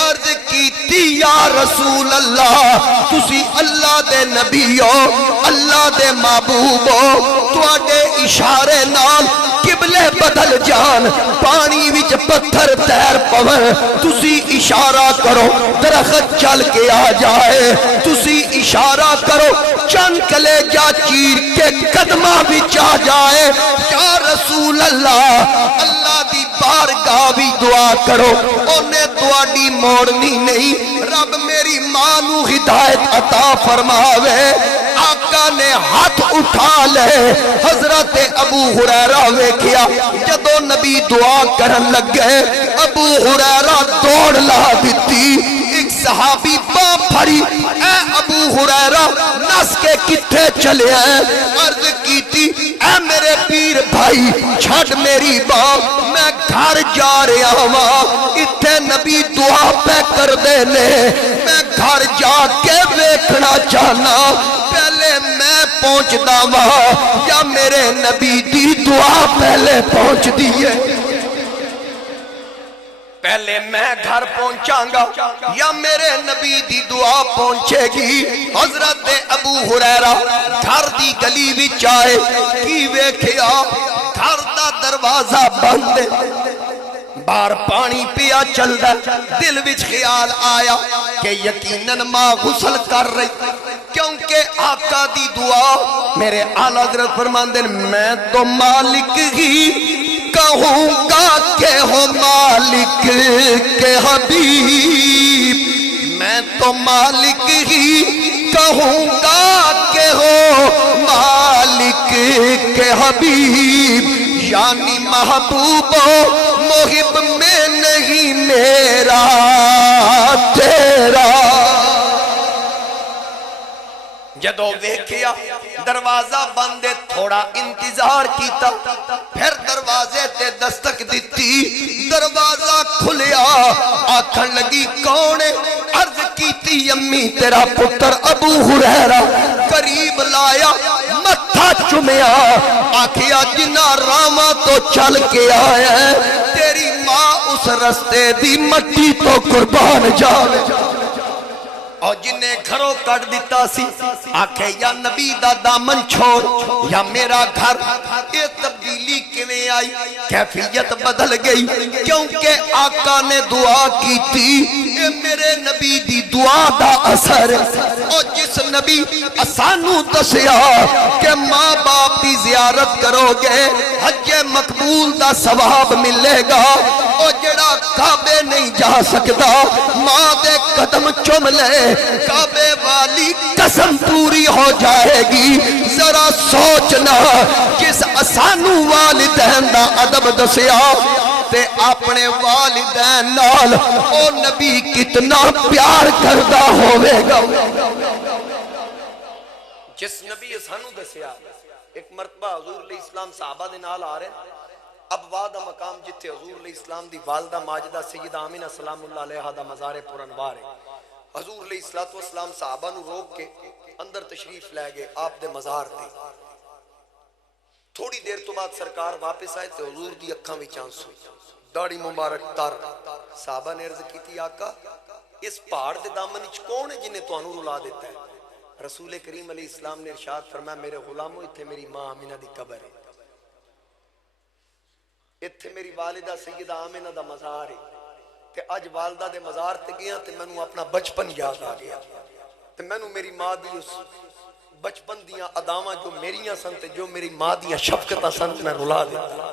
عرض کیتی یا رسول اللہ تسی اللہ دے نبی ہو اللہ دے محبوب ہو تواڈے اشارے نال قبلے بدل جان پانی وچ پتھر تیر پون تسی اشارہ کرو درخت چل کے آ جائے تسی اشارہ کرو چند کلیجہ چیر کے قدمہ وچ آ جائے یا رسول اللہ اللہ دی بارگاہ بھی دعا کرو انہیں تواڈی موڑنی نہیں رب میری ماں نو ہدایت عطا فرماوے آقا نے ہاتھ اٹھا لے حضرت ابو ہریرہ ویکھیا جدو نبی دعا کرن لگ گئے ابو ہریرہ دوڑ لا دیتی ایک صحابی باں پھڑی اے ابو ہریرہ نس کے کتھے چلے ہیں عرض کیتی اے میرے پیر بھائی چھڑ میری باں میں گھر جا رہا ہوں اتھے نبی دعا پہ کر دے لے میں گھر جا کے ویکھنا چاہنا پہلے میں پہنچ دا یا میرے نبی دی دعا پہلے پہنچ دیئے پہلے میں گھر پہنچاں گا یا میرے نبی دی دعا پہنچے گی حضرت ابو ہریرہ گھر دی گلی وچ آئے کی ویکھیا گھر دا دروازہ بند بار پانی پیا چل دا دل وچ خیال آیا کہ یقیناً ماں غسل کر رہی کیونکہ آقا دی دعا میرے اعلیٰ حضرت فرماندے میں تو مالک ہی کہوں گا کہ ہو مالک کے حبیب میں تو مالک ہی کہوں گا کہ ہو مالک کے حبیب یعنی محبوب محب میں نہیں میرا تیرا جدو ویکھیا دروازہ بندے تھوڑا انتظار کیتا پھر دروازے تے دستک دیتی دروازہ کھلیا آکھن لگی کون عرض کیتی امی تیرا پتر ابو ہریرہ قریب لایا متھا چمیا آکھیا جنہ راما تو چل کے آیا ہے تیری ماں اس رستے دی مٹی تو قربان جاوے اور جنہیں گھروں کٹ دیتا سی آکھے یا نبی دا دامن چھوڑ یا میرا گھر یہ تبدیلی کیویں آئی کیفیت بدل گئی کیونکہ آقا نے دعا کی تھی یہ میرے نبی دی دعا دا اثر اور جس نبی اسانو دسیا کہ ماں باپ دی زیارت کرو گے حج مقبول دا ثواب ملے گا اور جڑا کعبے نہیں جا سکتا ماں دے قدم چم لے کعبے والی قسم پوری ہو جائے گی ذرا سوچنا کس اسانو والدین دا ادب دسیا تے اپنے والدین نال او نبی کتنا پیار کردہ ہوئے گا جس نبی اسانو دسیا ایک مرتبہ حضور علیہ السلام صحابہ دے نال آ رہے ہیں اب وعدہ مقام جتے حضور علیہ السلام دی والدہ ماجدہ سیدہ آمینہ سلام اللہ علیہ دا مزار پرانوار ہے حضور علیہ السلام صحابہ نو روک کے اندر تشریف لے گئے آپ دے مزار تھے تھوڑی دیر تو بعد سرکار واپس آئے تھے حضور دی اکھاں وچ آنسو داڑھی مبارک تر صحابہ نے عرض کی تھی آقا اس پہاڑ دے دامن وچ کون ہے جنہیں تانوں رلا دیتا ہے رسول کریم علیہ السلام نے ارشاد فرمایا میرے غلاموں اتھے میری ماں آمینہ دی قبر ہے اتھے میری والدہ سیدہ آمینہ دا مزار ہے تے اج والدہ دے مزار تے گیا تے میں نو اپنا بچپن یاد آ گیا تے میں نو میری ماں دی اس بچپن دیاں اداواں جو میریاں سن تے جو میری ماں دیاں شفقتاں سن میں رلا دیتا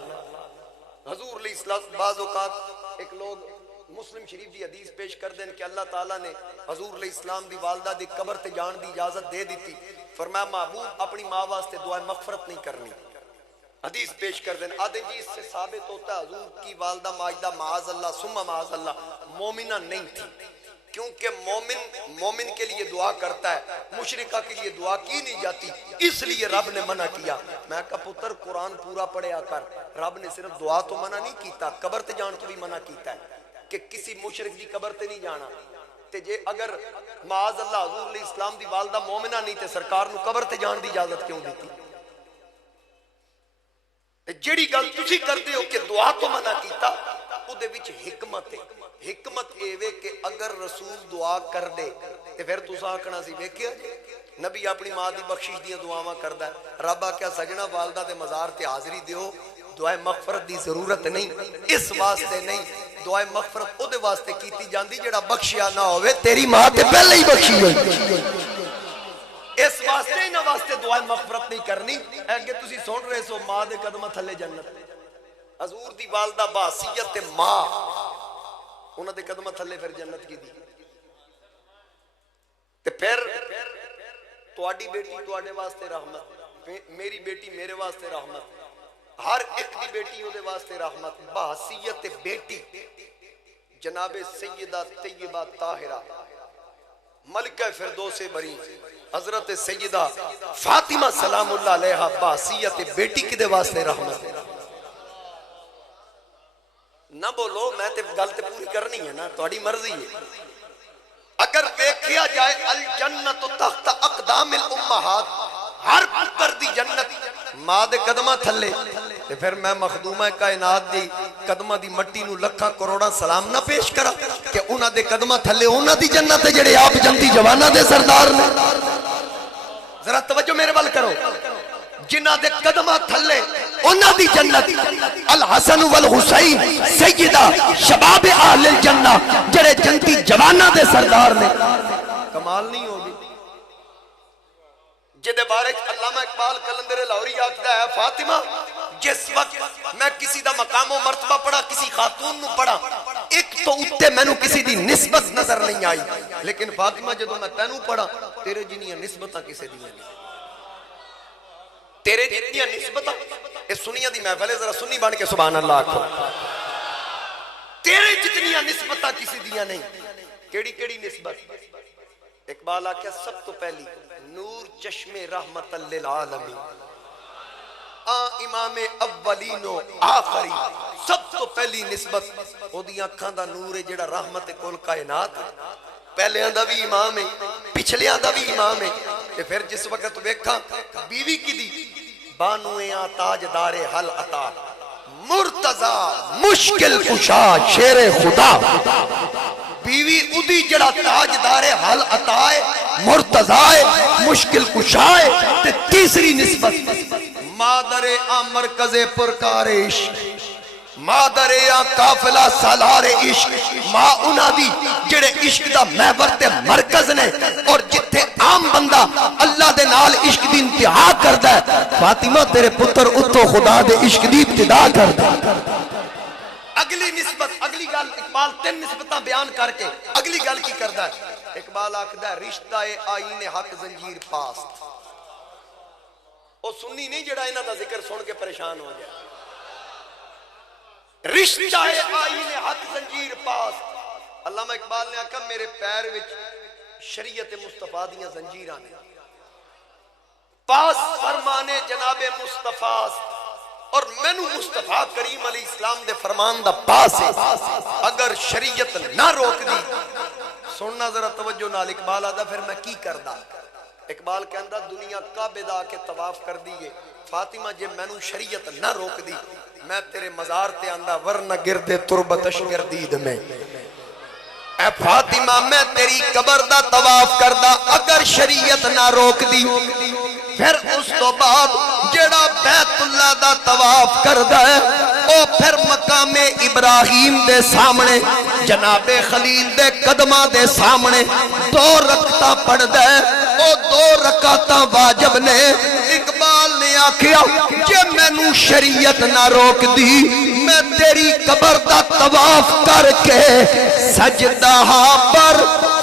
حضور علیہ السلام بعض اوقات ایک لوگ مسلم شریف دی حدیث پیش کر دیں کہ اللہ تعالیٰ نے حضور علیہ السلام دی والدہ دی قبر تے جان دی اجازت دے دیتی. فرمایا محبوب اپنی ماں واسطے دعائے مغفرت نہیں کرنی. حدیث پیش کر دیں آدھے جی اس سے ثابت ہوتا ہے حضور کی والدہ ماجدہ معاذ اللہ ثم معاذ اللہ مومنہ نہیں تھی, کیونکہ مومن کے لیے دعا کرتا ہے, مشرکہ کے لیے دعا کی نہیں جاتی, اس لیے رب نے منع کیا. میں کہا پتر قرآن پورا پڑھیا کر, رب نے صرف دعا تو منع نہیں کیتا, قبر تے جان تو بھی منع کیتا ہے کہ کسی مشرک دی قبر تے نہیں جانا. تے جے اگر معاذ اللہ حضور علیہ السلام دی والدہ مومنہ نہیں تے سرکار نو قبر تے جان دی اجازت کیوں دیتی؟ جیڑی گل تسی کردے ہو کہ دعا تو منع کیتا, او دے وچ حکمت ہے. حکمت ایوے کہ اگر رسول دعا کر دے تے پھر تساں آکھنا سی ویکھیا نبی اپنی ماں دی بخشش دیاں دعاواں کردا ہے. رب آکھیا سجنا والدہ دے مزار تے حاضری دیو, دعائے مغفرت دی ضرورت نہیں, اس واسطے نہیں. دعائے مغفرت او دے واسطے کیتی جاندی جڑا بخشیا نہ ہوئے, تیری ماں تے پہلے ہی بخشی ہوئی, اس واسطے ہی نہ واسطے دعائے مغفرت نہیں کرنی. اگے تسی سن رہے سو ماں دے قدمہ تھلے جنت, حضور دی والدہ بحیثیت ماں انہاں دے قدمہ تھلے پھر جنت کی دی. تے پھر تواڈی بیٹی تواڈے واسطے رحمت, میری بیٹی میرے واسطے رحمت, ہر ایک دی بیٹی او دے واسطے رحمت. بحیثیت بیٹی جناب سیدہ طیبہ طاہرہ ملکہ فردوس بری حضرت سیدہ فاطمہ سلام اللہ علیہا بحیثیت بیٹی کدے واسطے رحمت. نہ بولو میں تے گل تے پوری کرنی ہے نا, تہاڈی مرضی ہے. اگر دیکھیا جائے الجنت تحت اقدام الامہات, ہر پتر دی جنت ماں دے قدمہ تھلے, تے پھر میں مخدومہ کائنات دی قدمہ دی مٹی نو لکھاں کروڑاں سلام نہ پیش کرا کہ انہاں دے قدمہ تھلے انہاں دی جنت ہے جڑے آپ جنتی جوانہ دے سردار نے. ذرا توجہ میرے وال کرو, جنہ دے قدمہ تھلے انہاں دی جنت. الحسن والحسین سیدہ شباب اہل الجنہ جڑے جنتی جوانہ دے سردار نے. کمال نہیں ہوگی جدے بارے علامہ اقبال قلندر لاہوری آکھدا ہے فاطمہ جس وقت میں کسی دا مقام و مرتبہ پڑھا, کسی خاتون نو پڑھا, ایک تو اتے میں نو کسی دی نسبت نظر نہیں آئی, لیکن فاطمہ جدو میں تینوں پڑھا تیرے جنیاں نسبتاں کسے دیاں نہیں, تیرے جنیاں نسبتاں. اس سنیاں دی محفل ذرا سنی بن کے سبحان اللہ آکھو. تیرے جتنیاں نسبتاں کسی دیاں نہیں. کیڑی کیڑی نسبت؟ اقبال آکھیا سب تو پہلی نور چشم رحمت للعالمین, امام اولین و آخری. سب تو پہلی نسبت او دی اکھاں دا نور ہے جڑا رحمت کل کائنات, پہلیاں دا بھی امام ہے پچھلیاں دا بھی امام ہے. تے پھر جس وقت ویکھاں بیوی کی دی بانویاں تاجدار حل عطا مرتضی مشکل کشا شیر خدا, بیوی ادی جڑا تاجدار حل عطا ہے, مرتضی مشکل کشا ہے. تے تیسری نسبت مادر آ مرکز پرکار عشق, مادر آ قافلہ سالار عشق, ماں انہاں دی جڑے عشق دا محور تے مرکز نے, اور جتھے عام بندہ اللہ دے نال عشق دی انتہا کردا ہے, فاطمہ تیرے پتر اتو خدا دے عشق دی ابتدا کردا ہے. اگلی نسبت, اگلی گل اقبال تین نسبتاں بیان کر کے اگلی گل کی کردا ہے. اقبال آکھدا ہے رشتہ آئین حق زنجیر پاست. او سنی نہیں جڑا انہاں دا ذکر سن کے پریشان ہو گیا. رشتہ آئین حق زنجیر پاست. علامہ اقبال نے آکھا میرے پیر وچ شریعت مصطفیٰ دیاں زنجیراں نے, پاس فرمانے جناب مصطفیٰ, اور مینو مصطفیٰ کریم علیہ السلام دے فرمان دا پاس ہے. اگر شریعت نہ روک دی, سننا ذرا توجہ نال, اقبال آدھا پھر میں کی کردا. اقبال کہندا دنیا کعبے دا کے طواف کر دیئے, فاطمہ جے مینو شریعت نہ روک دی میں تیرے مزار تے آندا ورنہ گردے تربتش گردید میں. اے فاطمہ میں تیری قبر دا طواف کردا اگر شریعت نہ روک دی. پھر اس تو بعد جڑا بیت اللہ دا طواف کردا ہے او پھر مقام ابراہیم دے سامنے جناب خلیل دے قدماں دے سامنے دو رکعتاں پڑھدا ہے, او دو رکعتاں واجب نے. اقبال نے آکھیا جے مینوں شریعت نہ روک دی میں تیری قبر دا طواف کر کے سجدہ پر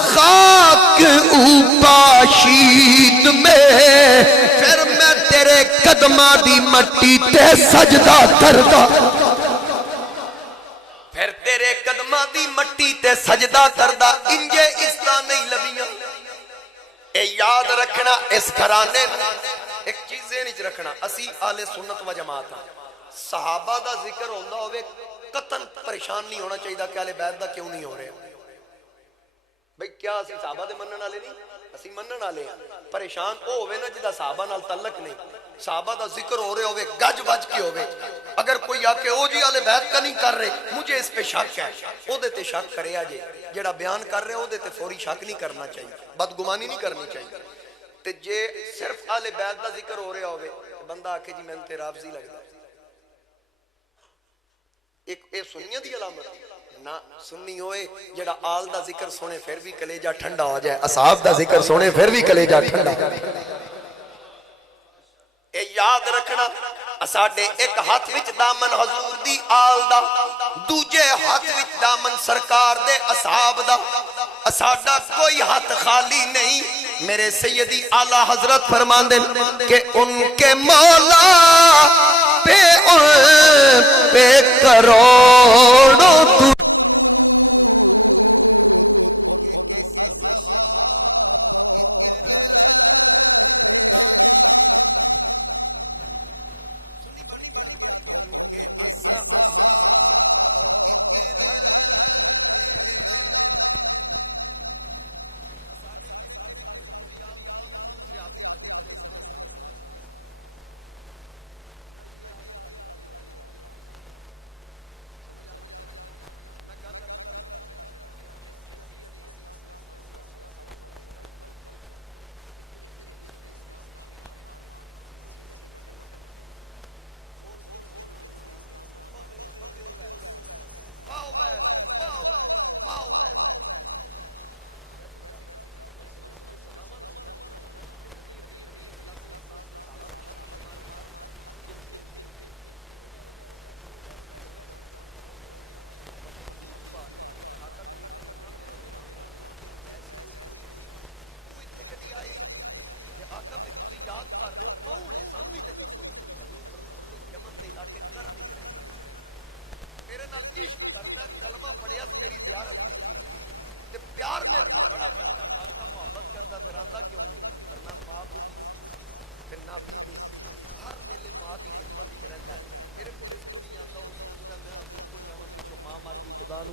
خاک اوپاشید میں پھر میں تیرے قدماں دی مٹی تے سجدہ کردا پھر تیرے قدماں دی مٹی تے سجدہ کردا انجے اس طرح نہیں لبیاں اے یاد رکھنا اس گھرانے ایک چیزیں نہیں رکھنا اسی اہل سنت و جماعت ہاں صحابہ دا ذکر ہوندا ہوئے قطن پریشان نہیں ہونا چاہیے کہ اہل بیت دا کیوں نہیں ہو رہے بھئی کیا اسی صحابہ دے منن والے نہیں اسی منن والے ہیں پریشان او ہوئے نا جدا صحابہ نال تعلق نہیں صحابہ دا ذکر ہو رہے ہوئے گج بج کے ہوئے اگر کوئی آکے او جی اہل بیت کا نہیں کر رہے مجھے اس پہ شک ہے او دے تے شک کرے آجے جڑا بیان کر رہے او دے تے فوری شک نہیں کرنا چاہیے بدگمانی نہیں کرنی چاہیے تے جے صرف اہل بیت دا ذکر ہو رہا ہوئے بندہ آکے جی میں تے رافضی لگدا ایک اے سنیاں دی علامت نہ سنی ہوئے جڑا آل دا ذکر سنے پھر بھی کلیجہ ٹھنڈا ہو جائے اصحاب دا ذکر سنے پھر بھی کلیجہ ٹھنڈا اے یاد رکھنا اساڈے ایک ہاتھ وچ دامن حضور دی آل دا دوجے ہاتھ وچ دامن سرکار دے اصحاب دا اساڈا کوئی ہاتھ خالی نہیں میرے سیدی اعلی حضرت فرماندے کہ ان کے مولا پہ ان پہ کروڑوں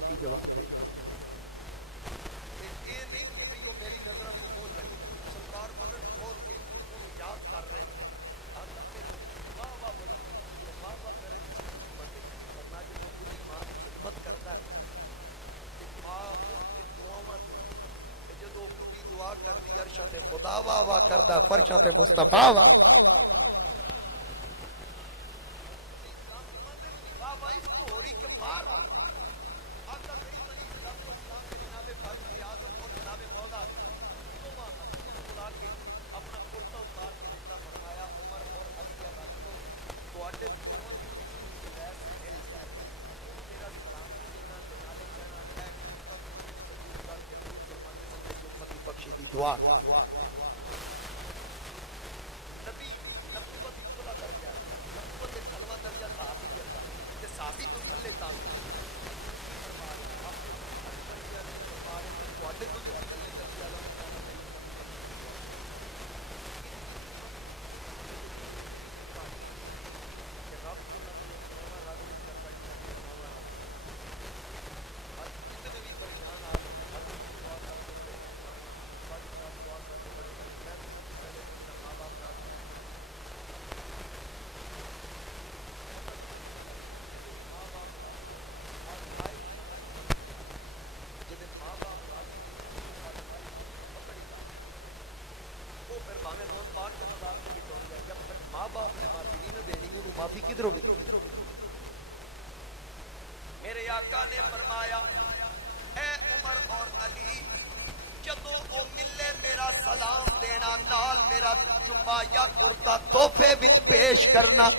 کی جواب دے یہ نہیں کہ بھئی وہ میری نظروں کو بول رہے سرکار بدن کھول کے انہوں یاد کر رہے ہیں آتا پھر ماں باپ بڑی ماں باپ کرے جس کی خدمت کرنا جو پوری ماں کی خدمت کرتا ہے ماں کی دعاواں کہ جدو پوری دعا کر دی عرشاں تے خدا واہ واہ کردا فرشاں تے مصطفیٰ واہ دعا نبی نبوت صلہ کر گیا نبوت ایک حلوہ درجہ صحابی کرتا کہ صحابی تو تھلے تاہم معافی کدھر ہوگی میرے آقا نے فرمایا اے عمر اور علی جدو او ملے میرا سلام دینا نال میرا جبا یا کرتا تحفے وچ پیش کرنا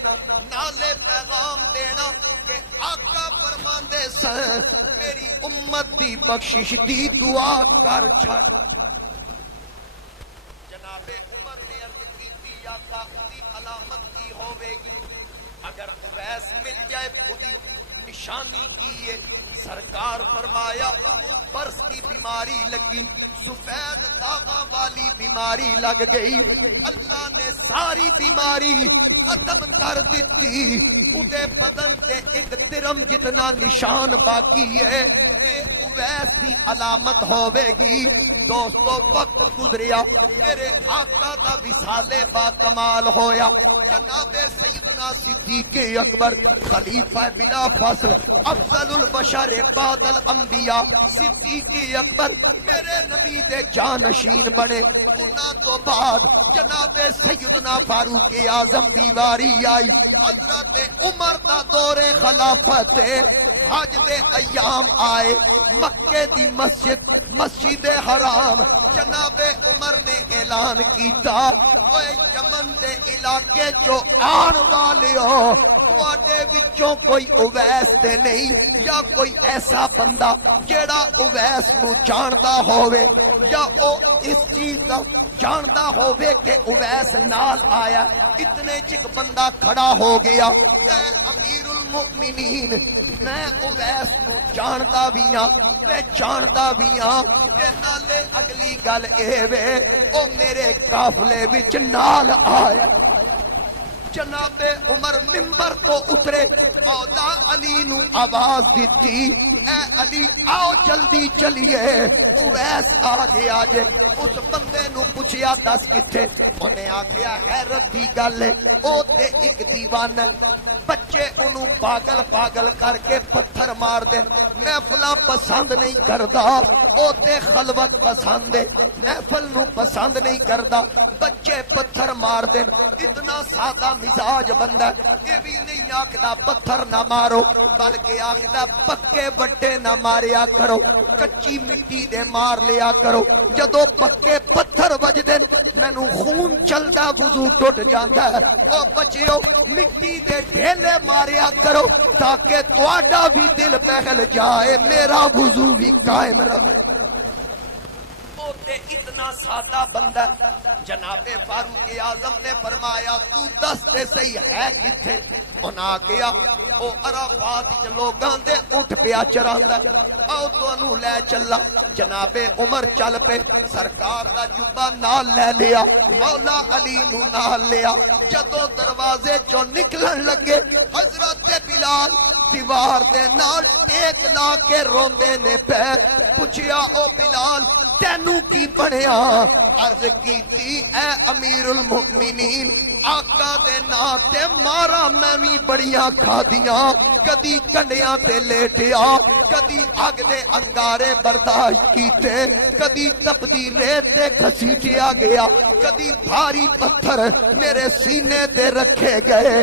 نالے پیغام دینا کہ آقا سن میری امت دی بخشش دی دعا کر چھڑ. جناب عمر نے عرض کی آقا دی علامت کی ہوے گی؟ اگر اویس مل جائے خودی نشانی کی ہے. سرکار فرمایا برس کی بیماری لگی، سفید داغاں والی بیماری لگ گئی، اللہ نے ساری بیماری ختم کر دیتی. اودے بدن تے ایک درم جتنا نشان باقی ہے، اے اویس دی علامت ہوے گی. دوستو وقت گزریا، میرے آقا دا وصال با کمال ہویا. جناب سیدنا صدیق اکبر خلیفہ بلا فصل افضل البشر بعد الانبیاء صدیق اکبر میرے نبی دے جانشین بنے. انہاں تو بعد جناب سیدنا فاروق اعظم دی واری آئی. حضرت عمر دا دور خلافت حج دے ایام آئے. مکے دی مسجد حرام جناب عمر نے اعلان کیتا، اوے یمن دے علاقے جو آن والے ہو تواڈے وچوں کوئی اویس تے نہیں، یا کوئی ایسا بندہ جیڑا اویس نو جاندا ہووے یا او اس چیز دا جاندا ہووے کہ اویس نال آیا. اتنے چک بندہ کھڑا ہو گیا، اے امیر المؤمنین میں اویس نو جاندا بھی ہاں، میں جاندا بھی ہاں، تے نالے اگلی گل اے وے او میرے قافلے وچ نال آیا. جناب عمر منبر تو اترے، مولا علی نو آواز دیتی، اے علی آؤ جلدی چلیے، اویس آ گیا جے. اس بندے نو پوچھیا دس کتھے؟ انہیں آکھیا حیرت دی گل ہے او تے ایک دیوان ہے، بچے انہوں پاگل پاگل کر کے پتھر مار دے. محفلہ پسند نہیں کردا، او تے خلوت پسند ہے، محفل نو پسند نہیں کردا، بچے پتھر مار دے. اتنا سادہ مزاج بندہ، یہ بھی نہیں آکھدا پتھر نہ مارو، بلکہ آکھدا پکے بٹے نہ ماریا کرو، کچی مٹی دے مار لیا کرو. جدو پکے پتھر وجدے مینوں خون چلدا وضو ٹوٹ جاندا ہے. او بچیو مٹی دے ڈھیلے ماریا کرو تاکہ تواڈا بھی دل پہل جائے، میرا وضو بھی قائم رہے. او تے اتنا سادہ بندہ. جناب فاروق اعظم نے فرمایا تو دس دے صحیح ہے کتھے؟ انہاں کیا او عرفات وچ لوگاں دے اٹھ پیا چراندا، آؤ تانوں لے چلا. جناب عمر چل پے، سرکار دا جبا نال لے لیا، مولا علی نو نال لیا. جدوں دروازے چوں نکلن لگے حضرت بلال دیوار دے نال ٹیک لا کے روندے نے پے. پوچھیا او بلال تینوں کی بنیا؟ عرض کیتی اے امیر المؤمنین آقا دے نا تے مارا میں بھی بڑیاں کھادیاں، کدی کنڈیاں تے لیٹیا، کدی اگ دے انگارے برداشت کیتے، کدی تپدی ریت تے گھسیٹیا گیا، کدی بھاری پتھر میرے سینے تے رکھے گئے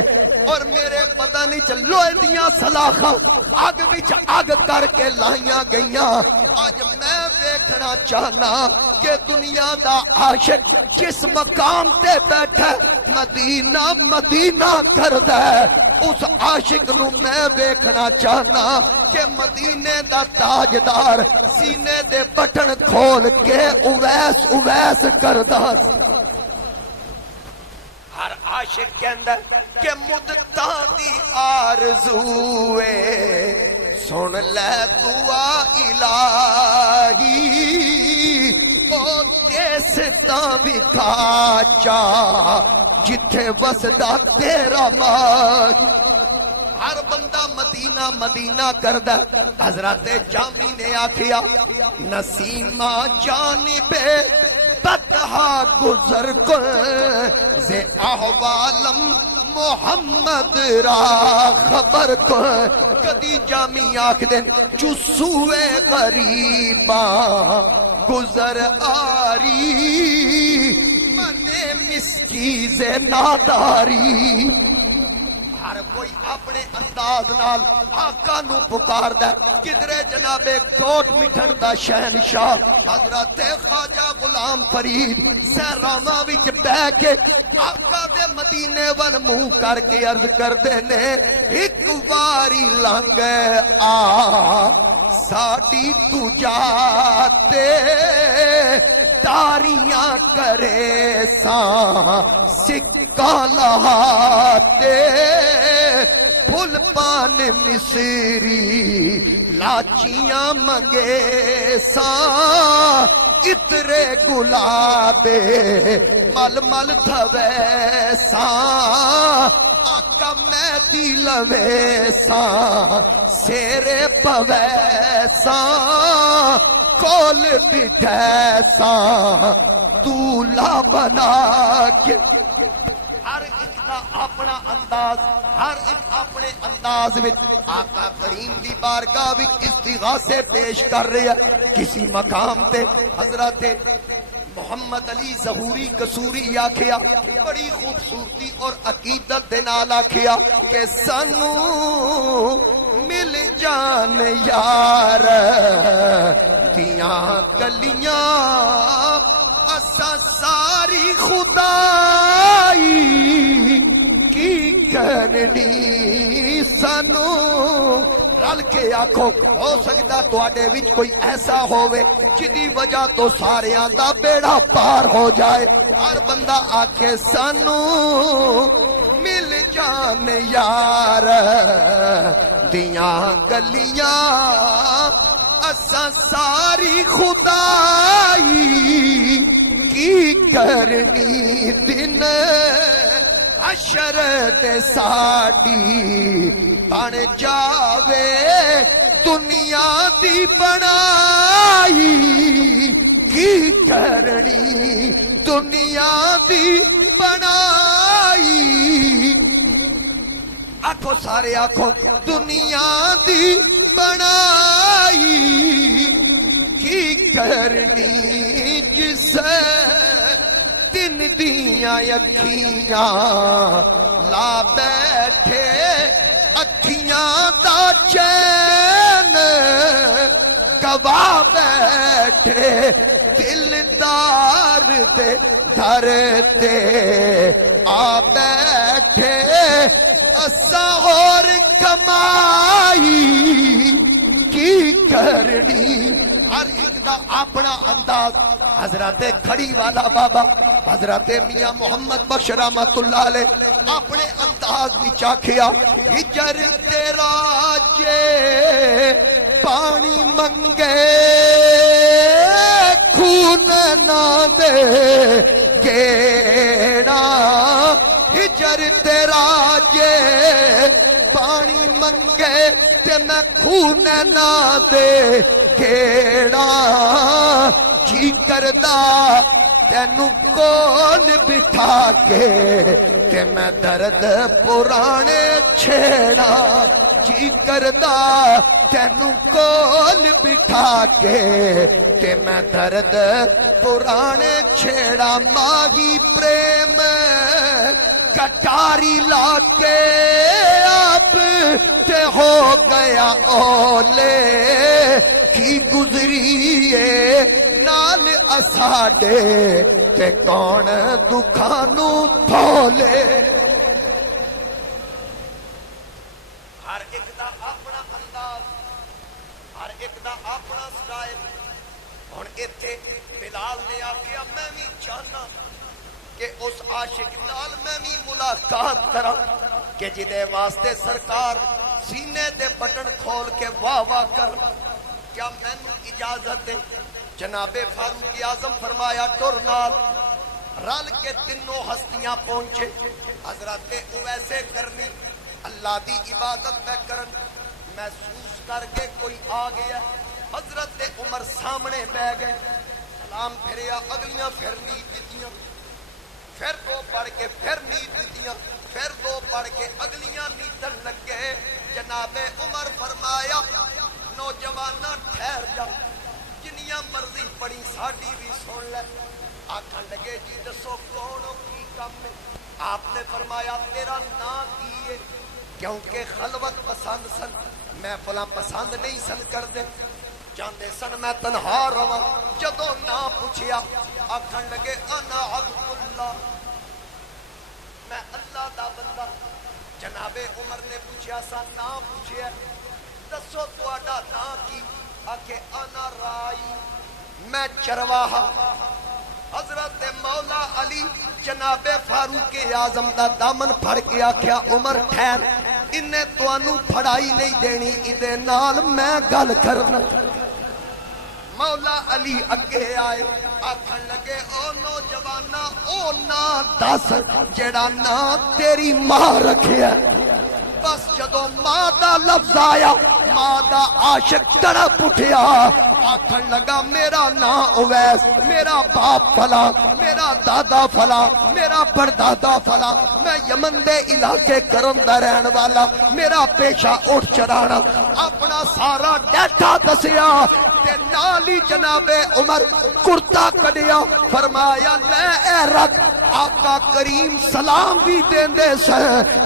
اور میرے پتہ نہیں لوہے دیاں سلاخاں اگ وچ اگ کر کے لائیاں گئیاں. آج میں دیکھنا چاہنا کہ دنیا دا عاشق کس مقام تے بیٹھا مدینہ مدینہ کردا ہے. اس عاشق نو میں دیکھنا چاہنا کہ مدینے دا تاجدار سینے دے بٹن کھول کے اویس اویس کردا. ہر عاشق کہندا کہ مدتاں دی آرزو اے سن لے دعا الہی، او دیس تاں وکھا چا جتھے وسدا تیرا ماں. ہر بندہ مدینہ مدینہ کردا. حضرت جامی نے آکھیا نسیمہ جانب بطحا گزر کن زے احوالم محمد را خبر کن. کدی جامی آکھ دیں چسوے غریباں گزر آری منے مسکیز ناداری. ہر کوئی کوئی اپنے انداز نال آقا نو پکاردا کدرے جناب کوٹ مٹھن دا شہنشاہ حضرت خواجہ غلام فرید سہراواں وچ بیٹھ کے آقا دے مدینے ول منہ کر کے عرض کردے نے ایک واری لنگ آ ساڈی تو جاتے تاریاں کرے ساں سکا لہاتے پھل پان مصری لاچیاں منگے ساں اترے گلابے مل مل تھوے ساں آقا مہدی لوے ساں سیرے پوے ساں کول بٹھے ساں دولا بنا کے ہر ایک دا اپنا انداز ہر ایک اپنے انداز وچ آقا کریم دی بارگاہ وچ استغاثے پیش کر رہا کسی مقام تے حضرت محمد علی ظہوری قصوری آکھیا بڑی خوبصورتی اور عقیدت دے نال آکھیا کہ سانو مل جان یار دیاں گلیاں اسا ساری خدائی کی کرنی سانو رل کے آکھو ہو سکتا تواڈے وچ کوئی ایسا ہووے جدی وجہ تو ساریاں دا بیڑا پار ہو جائے ہر بندہ آکھے سانو مل جان یار دیاں گلیاں اساں ساری خدائی کی کرنی دن حشر تے ساڈی بن جاوے دنیا دی بنائی کی کرنی دنیا دی بنائی آکھو سارے آکھو دنیا دی بنائی کی کرنی جس دن دیاں اکھیاں لا بیٹھے اکھیاں دا چین گوا بیٹھے دلدار دے در تے آ بیٹھے اساں اور کمائی کی کرنی ہر ایک دا اپنا انداز حضرت کھڑی والا بابا حضرت میاں محمد بخش رحمت اللہ علیہ اپنے انداز وچ آکھیا ہجر تیرا جے پانی منگے خون نہ دے گیڑا ہجر تیرا جے پانی منگے تے میں خون نہ دے گیڑا جی کردا تینو کول بٹھا کے کہ میں درد پرانے چھیڑا جی کردا تینو کول بٹھا کے کہ میں درد پرانے چھیڑا ماہی پریم کٹاری لا کے آپ تے ہو گیا اولے کی گزریے نال اساڈے تے کون دکھانو پھولے ہر ایک دا اپنا انداز ہر ایک دا اپنا سٹائل ہن ایتھے بلال نے آکھیا میں بھی چاہنا کہ اس عاشق نال میں بھی ملاقات کراں کہ جدے واسطے سرکار سینے دے بٹن کھول کے واہ واہ کر کیا مینوں اجازت دے جناب فاروق اعظم فرمایا ٹر نال رل کے تینوں ہستیاں پہنچے حضرت اویس کرنی اللہ دی عبادت میں کرن محسوس کر کے کوئی آ گیا حضرت عمر سامنے بہ گئے سلام پھریا اگلیاں پھر نیت دتیاں پھر دو پڑھ کے پھر نیت دتیاں پھر دو پڑھ کے اگلیاں نیتن لگے جناب عمر فرمایا نوجواناں ٹھہر جا جنیاں مرضی پڑھی ساڈی بھی سن لے آکھن لگے جی دسو کون ہو کی کم ہے آپ نے فرمایا تیرا نام کی ہے کیونکہ خلوت پسند سن، محفلاں پسند نہیں سن کردے، چاہتے سن میں تنہا رواں۔ جدوں نہ پوچھیا آکھن لگے انا عبد اللہ، میں اللہ دا بندہ۔ جناب عمر نے پوچھا سا نہ پوچھیا دسو تہاڈا نام کی؟ آکھے انا رائی، میں چرواہا۔ حضرت مولا علی جناب فاروق اعظم دا دامن پھڑ کے آکھیا عمر ٹھہر، انہیں تانوں پھڑائی نہیں دینی، ایدے نال میں گل کرنا۔ مولا علی اگے آئے آکھن لگے او نوجوانا او نا دس جیڑا نا تیری ماں رکھیا۔ بس جدو ماں دا لفظ آیا ماں دا عاشق تڑپ اٹھیا، آکھن لگا میرا نام اویس، میرا باپ فلاں، میرا دادا فلاں، میرا پردادا فلاں، میں یمن دے علاقے کرم دا رہن والا، میرا پیشہ اٹھ چرانا، اپنا سارا ڈیٹا دسیا تے نالی جناب عمر کرتا کڈیا، فرمایا لے اے رکھ، آقا کریم سلام بھی دیندے سن،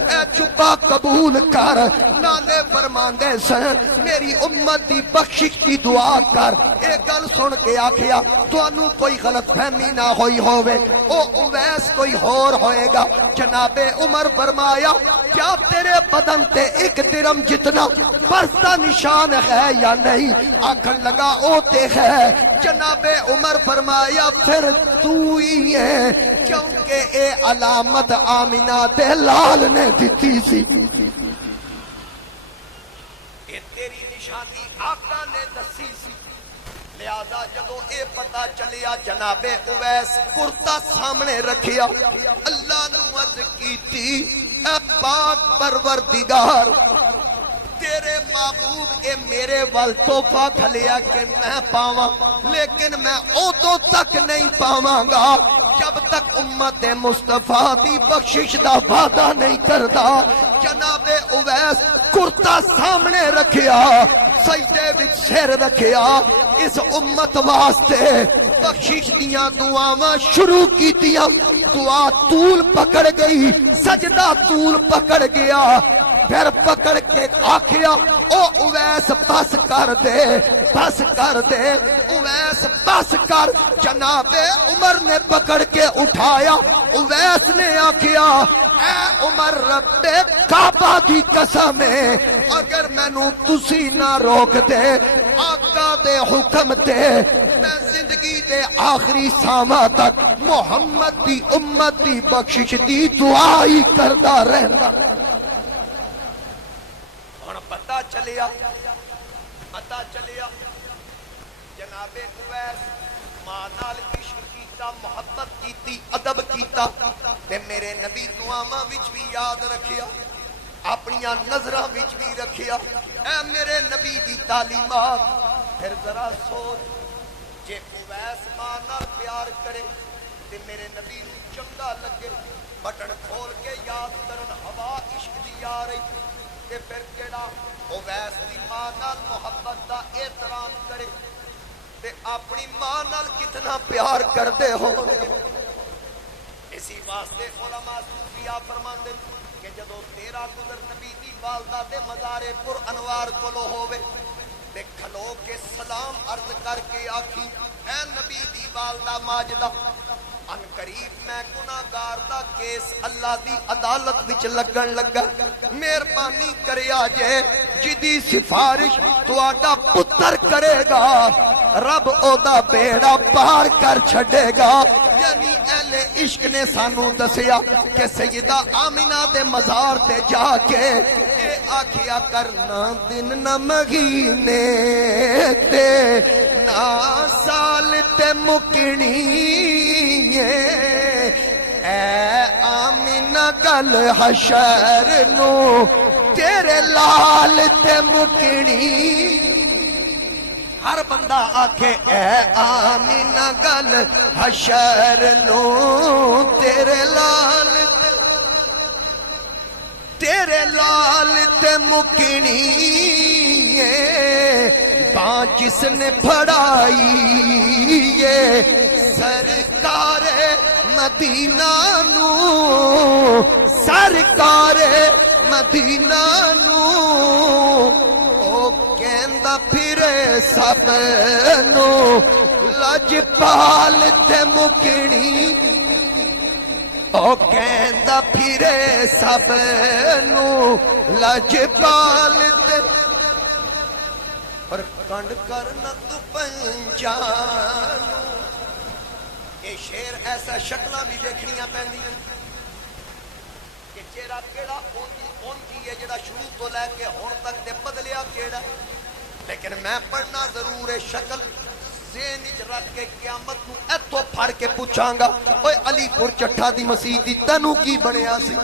اے چپا قبول کر، نالے فرماندے سن میری امت دی بخشش کی دعا کر۔ ایک گل سن کے آکھیا تانوں کوئی غلط فہمی نہ ہوئی ہووے، او اویس کوئی ہور ہوئے گا۔ جناب عمر فرمایا کیا تیرے بدن تے ایک درم جتنا فرض کا نشان ہے یا نہیں؟ آکھن لگا او تے ہے۔ جناب عمر فرمایا پھر تو ہی ہے، کیونکہ اے علامت آمینہ دے لال نے دتی سی، اے تیری نشانی آقا نے دسی سی۔ لہذا جدو اے پتہ چلیا جناب اویس کرتا سامنے رکھیا، اللہ نو عرض کیتی اے پاک پروردگار تیرے محبوب اے میرے وال تحفہ کھلیا کہ میں پاواں، لیکن میں ادو تک نہیں پاواں گا جب تک امت مصطفیٰ دی بخشش دا وعدہ نہیں کردا۔ جناب اویس کرتا سامنے رکھیا، سجدے وچ سر رکھیا، اس امت واسطے بخشش دیاں دعاواں شروع کیتیاں۔ دعا طول پکڑ گئی، سجدہ طول پکڑ گیا، پھر پکڑ کے آکھیا او اویس بس کر دے، بس کر دے اویس بس کر۔ جناب عمر نے پکڑ کے اٹھایا، اویس نے آکھیا اے عمر رب کعبہ دی قسم ہے اگر مینوں تسی نہ روک دے آقا دے حکم تے میں زندگی دے آخری ساماں تک محمد دی امت دی بخشش دی دعا ہی کردا رہندا۔ پتا چلیا جناب اویس ماں نال عشق کیتا، محبت کیتی، ادب کیتا تے میرے نبی دعاواں وچ بھی یاد رکھیا، اپنیاں نظراں وچ بھی رکھیا، اے میرے نبی دی تعلیمات۔ پھر ذرا سوچ جے اویس ماں نال پیار کرے تے میرے نبی نوں چنگا لگے، بٹن کھول کے یاد کرن ہوا عشق دی آ رہی تے پھر کیڑا اویس دی ماں نال محبت دا احترام کرے تے اپنی ماں نال کتنا پیار کردے ہو۔ اسی واسطے علماء صوفیاء فرماندے کہ جدو تیرا گزر نبی دی والدہ دے مزار پر انوار کولو ہووے تے کھلو کے سلام عرض کر کے آکھی اے نبی دی والدہ ماجدہ ان قریب میں گناہگار دا کیس اللہ دی عدالت وچ لگن لگا، مہربانی کریا جے جدی سفارش تہاڈا پتر کرے گا رب او دا بیڑا پار کر چھڑے گا۔ یعنی اہل عشق نے سانو دسیا کہ سیدہ آمینہ دے مزار تے جا کے اے آکھیا کرنا دن نہ مہینے تے نہ سال تے مکنی اے آمینہ گل حشر نو تیرے لال تے مکنی۔ ہر بندہ آکھے اے آمینہ گل حشر نو تیرے لال تے مکنی باں جس نے پھڑائی یہ سرکار مدینہ نو، سرکار مدینہ نو او کہندا پھرے سب نو لجپال تے مکنی او کہندا پھرے سب نو لجپال تے اور کنڈ کرنا تو پنجانو یہ شیر ایسا شکلاں بھی دیکھنیاں پہندیاں کہ چہرہ کیڑا اونجی ہے جڑا شروع تو لے کے ہون تک دے بدلیا کیڑا لیکن میں پڑھنا ضرور ہے شکل ذہن وچ رکھ کے قیامت نو ایتھوں پھڑ کے پوچھاں گا اوے علی پور چٹھا دی مسیح دی تینوں کی بنیا سی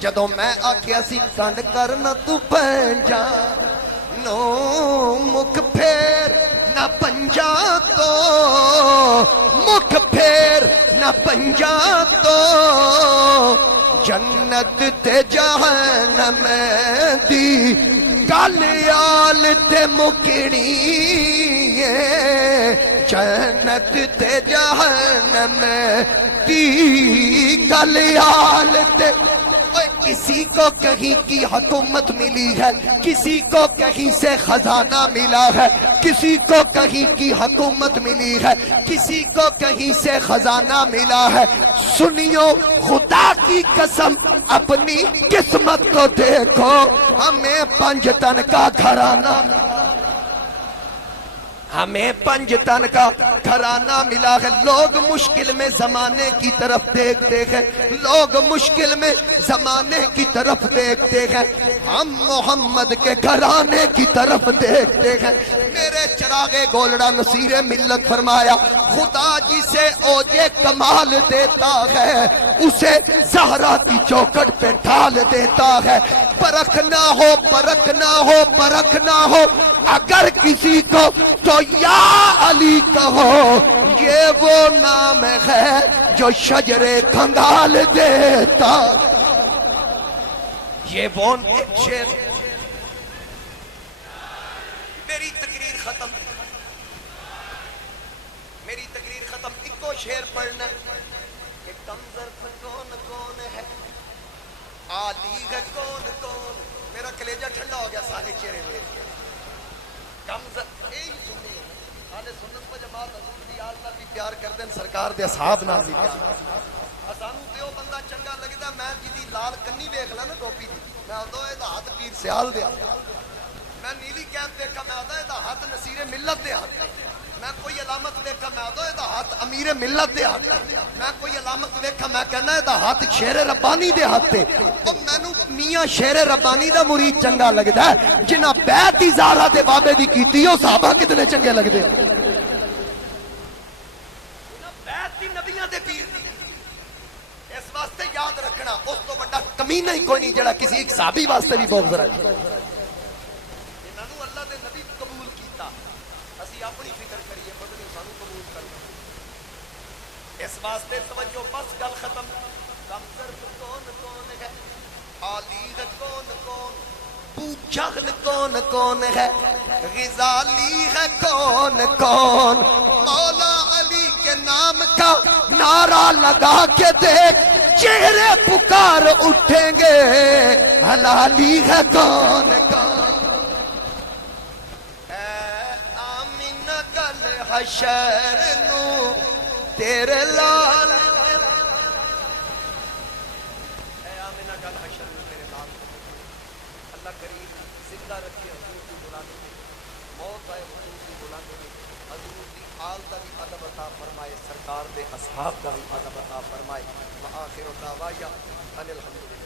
جدوں میں آکھیا سی کنڈ کرنا تو پنجانو مکھ پھیر نہ پنجا تو مکھ پھیر نہ پنجا تو جنت تے جہنم دی گل آل تے مکنی جنت تے جہنم دی گل آل تے کسی کو کہیں کی حکومت ملی ہے کسی کو کہیں سے خزانہ ملا ہے کسی کو کہیں کی حکومت ملی ہے کسی کو کہیں سے خزانہ ملا ہے سنیو خدا کی قسم اپنی قسمت کو دیکھو ہمیں 5 تن کا گھرانہ ہمیں 5 تن کا گھرانہ ملا ہے لوگ مشکل میں زمانے کی طرف دیکھتے ہیں لوگ مشکل میں زمانے کی طرف دیکھتے ہیں ہم محمد کے گھرانے کی طرف دیکھتے ہیں میرے چراغ گولڑا نصیر ملت فرمایا خدا جسے اوجے کمال دیتا ہے اسے زہرا کی چوکٹ پہ ڈھال دیتا ہے پرکھنا ہو پرکھنا ہو پرکھنا ہو اگر کسی کو تو یا علی کہو یہ وہ نام ہے جو شجر کھنگال دیتا یہ وہ ایک شیر میری تقریر ختم ایک شیر پڑھنا کہ کمزر کون کون ہے عالی ہے کون کون میرا کلیجہ ٹھنڈا ہو گیا سارے چہرے میرے کمزر سنت و جماعت حضور دی آل نال بھی پیار کردے سرکار دے اصحاب نال بھی پیار اسانو تے او بندہ چنگا لگدا میں جدی لال کنی ویکھ لا نا ٹوپی دی میں آندا اے دا ہاتھ پیر سیال دے میں نیلی کیپ دیکھا میں آندا اے دا ہاتھ نصیر ملت دے ہاتھ میں کوئی علامت دیکھا میں آندا اے دا ہاتھ امیر ملت دے ہاتھ میں کوئی علامت دیکھا میں کہنا اے دا ہاتھ شیر ربانی دے ہاتھ تے او مینوں میاں شیر ربانی دا مرید چنگا لگدا ہے جنہاں بیعت زہرا دے بابے دی کیتی او صحابہ کتنے چنگے لگدے اس واسطے یاد رکھنا اس تو بڑا کمینہ ہی کوئی نہیں جڑا کسی ایک صحابی واسطے بھی بغض رکھے انہوں اللہ دے نبی قبول کیتا اسی اپنی فکر کریے بدلے سانو قبول کرنا اس واسطے توجہ بس گل ختم کمزر کون کون ہے عالی کون کون بوجھل کون کون ہے غزالی ہے کون کون مولا علی کے نام کا نعرہ لگا کے دیکھ چہرے پکار اٹھیں گے حلالی ہے کون کون اے آمینہ گل حشر نو تیرے لال اے آمینہ گل حشر نو تیرے لال اللہ کریم زندہ رکھے حضور کی بلانے میں موت آئے حضور کی بلانے میں حضور کی آل کا بھی ادب عطا فرمائے سرکار دے اصحاب کا بھی ادب عطا فرمائے وآخر دعوایا ان الحمدللہ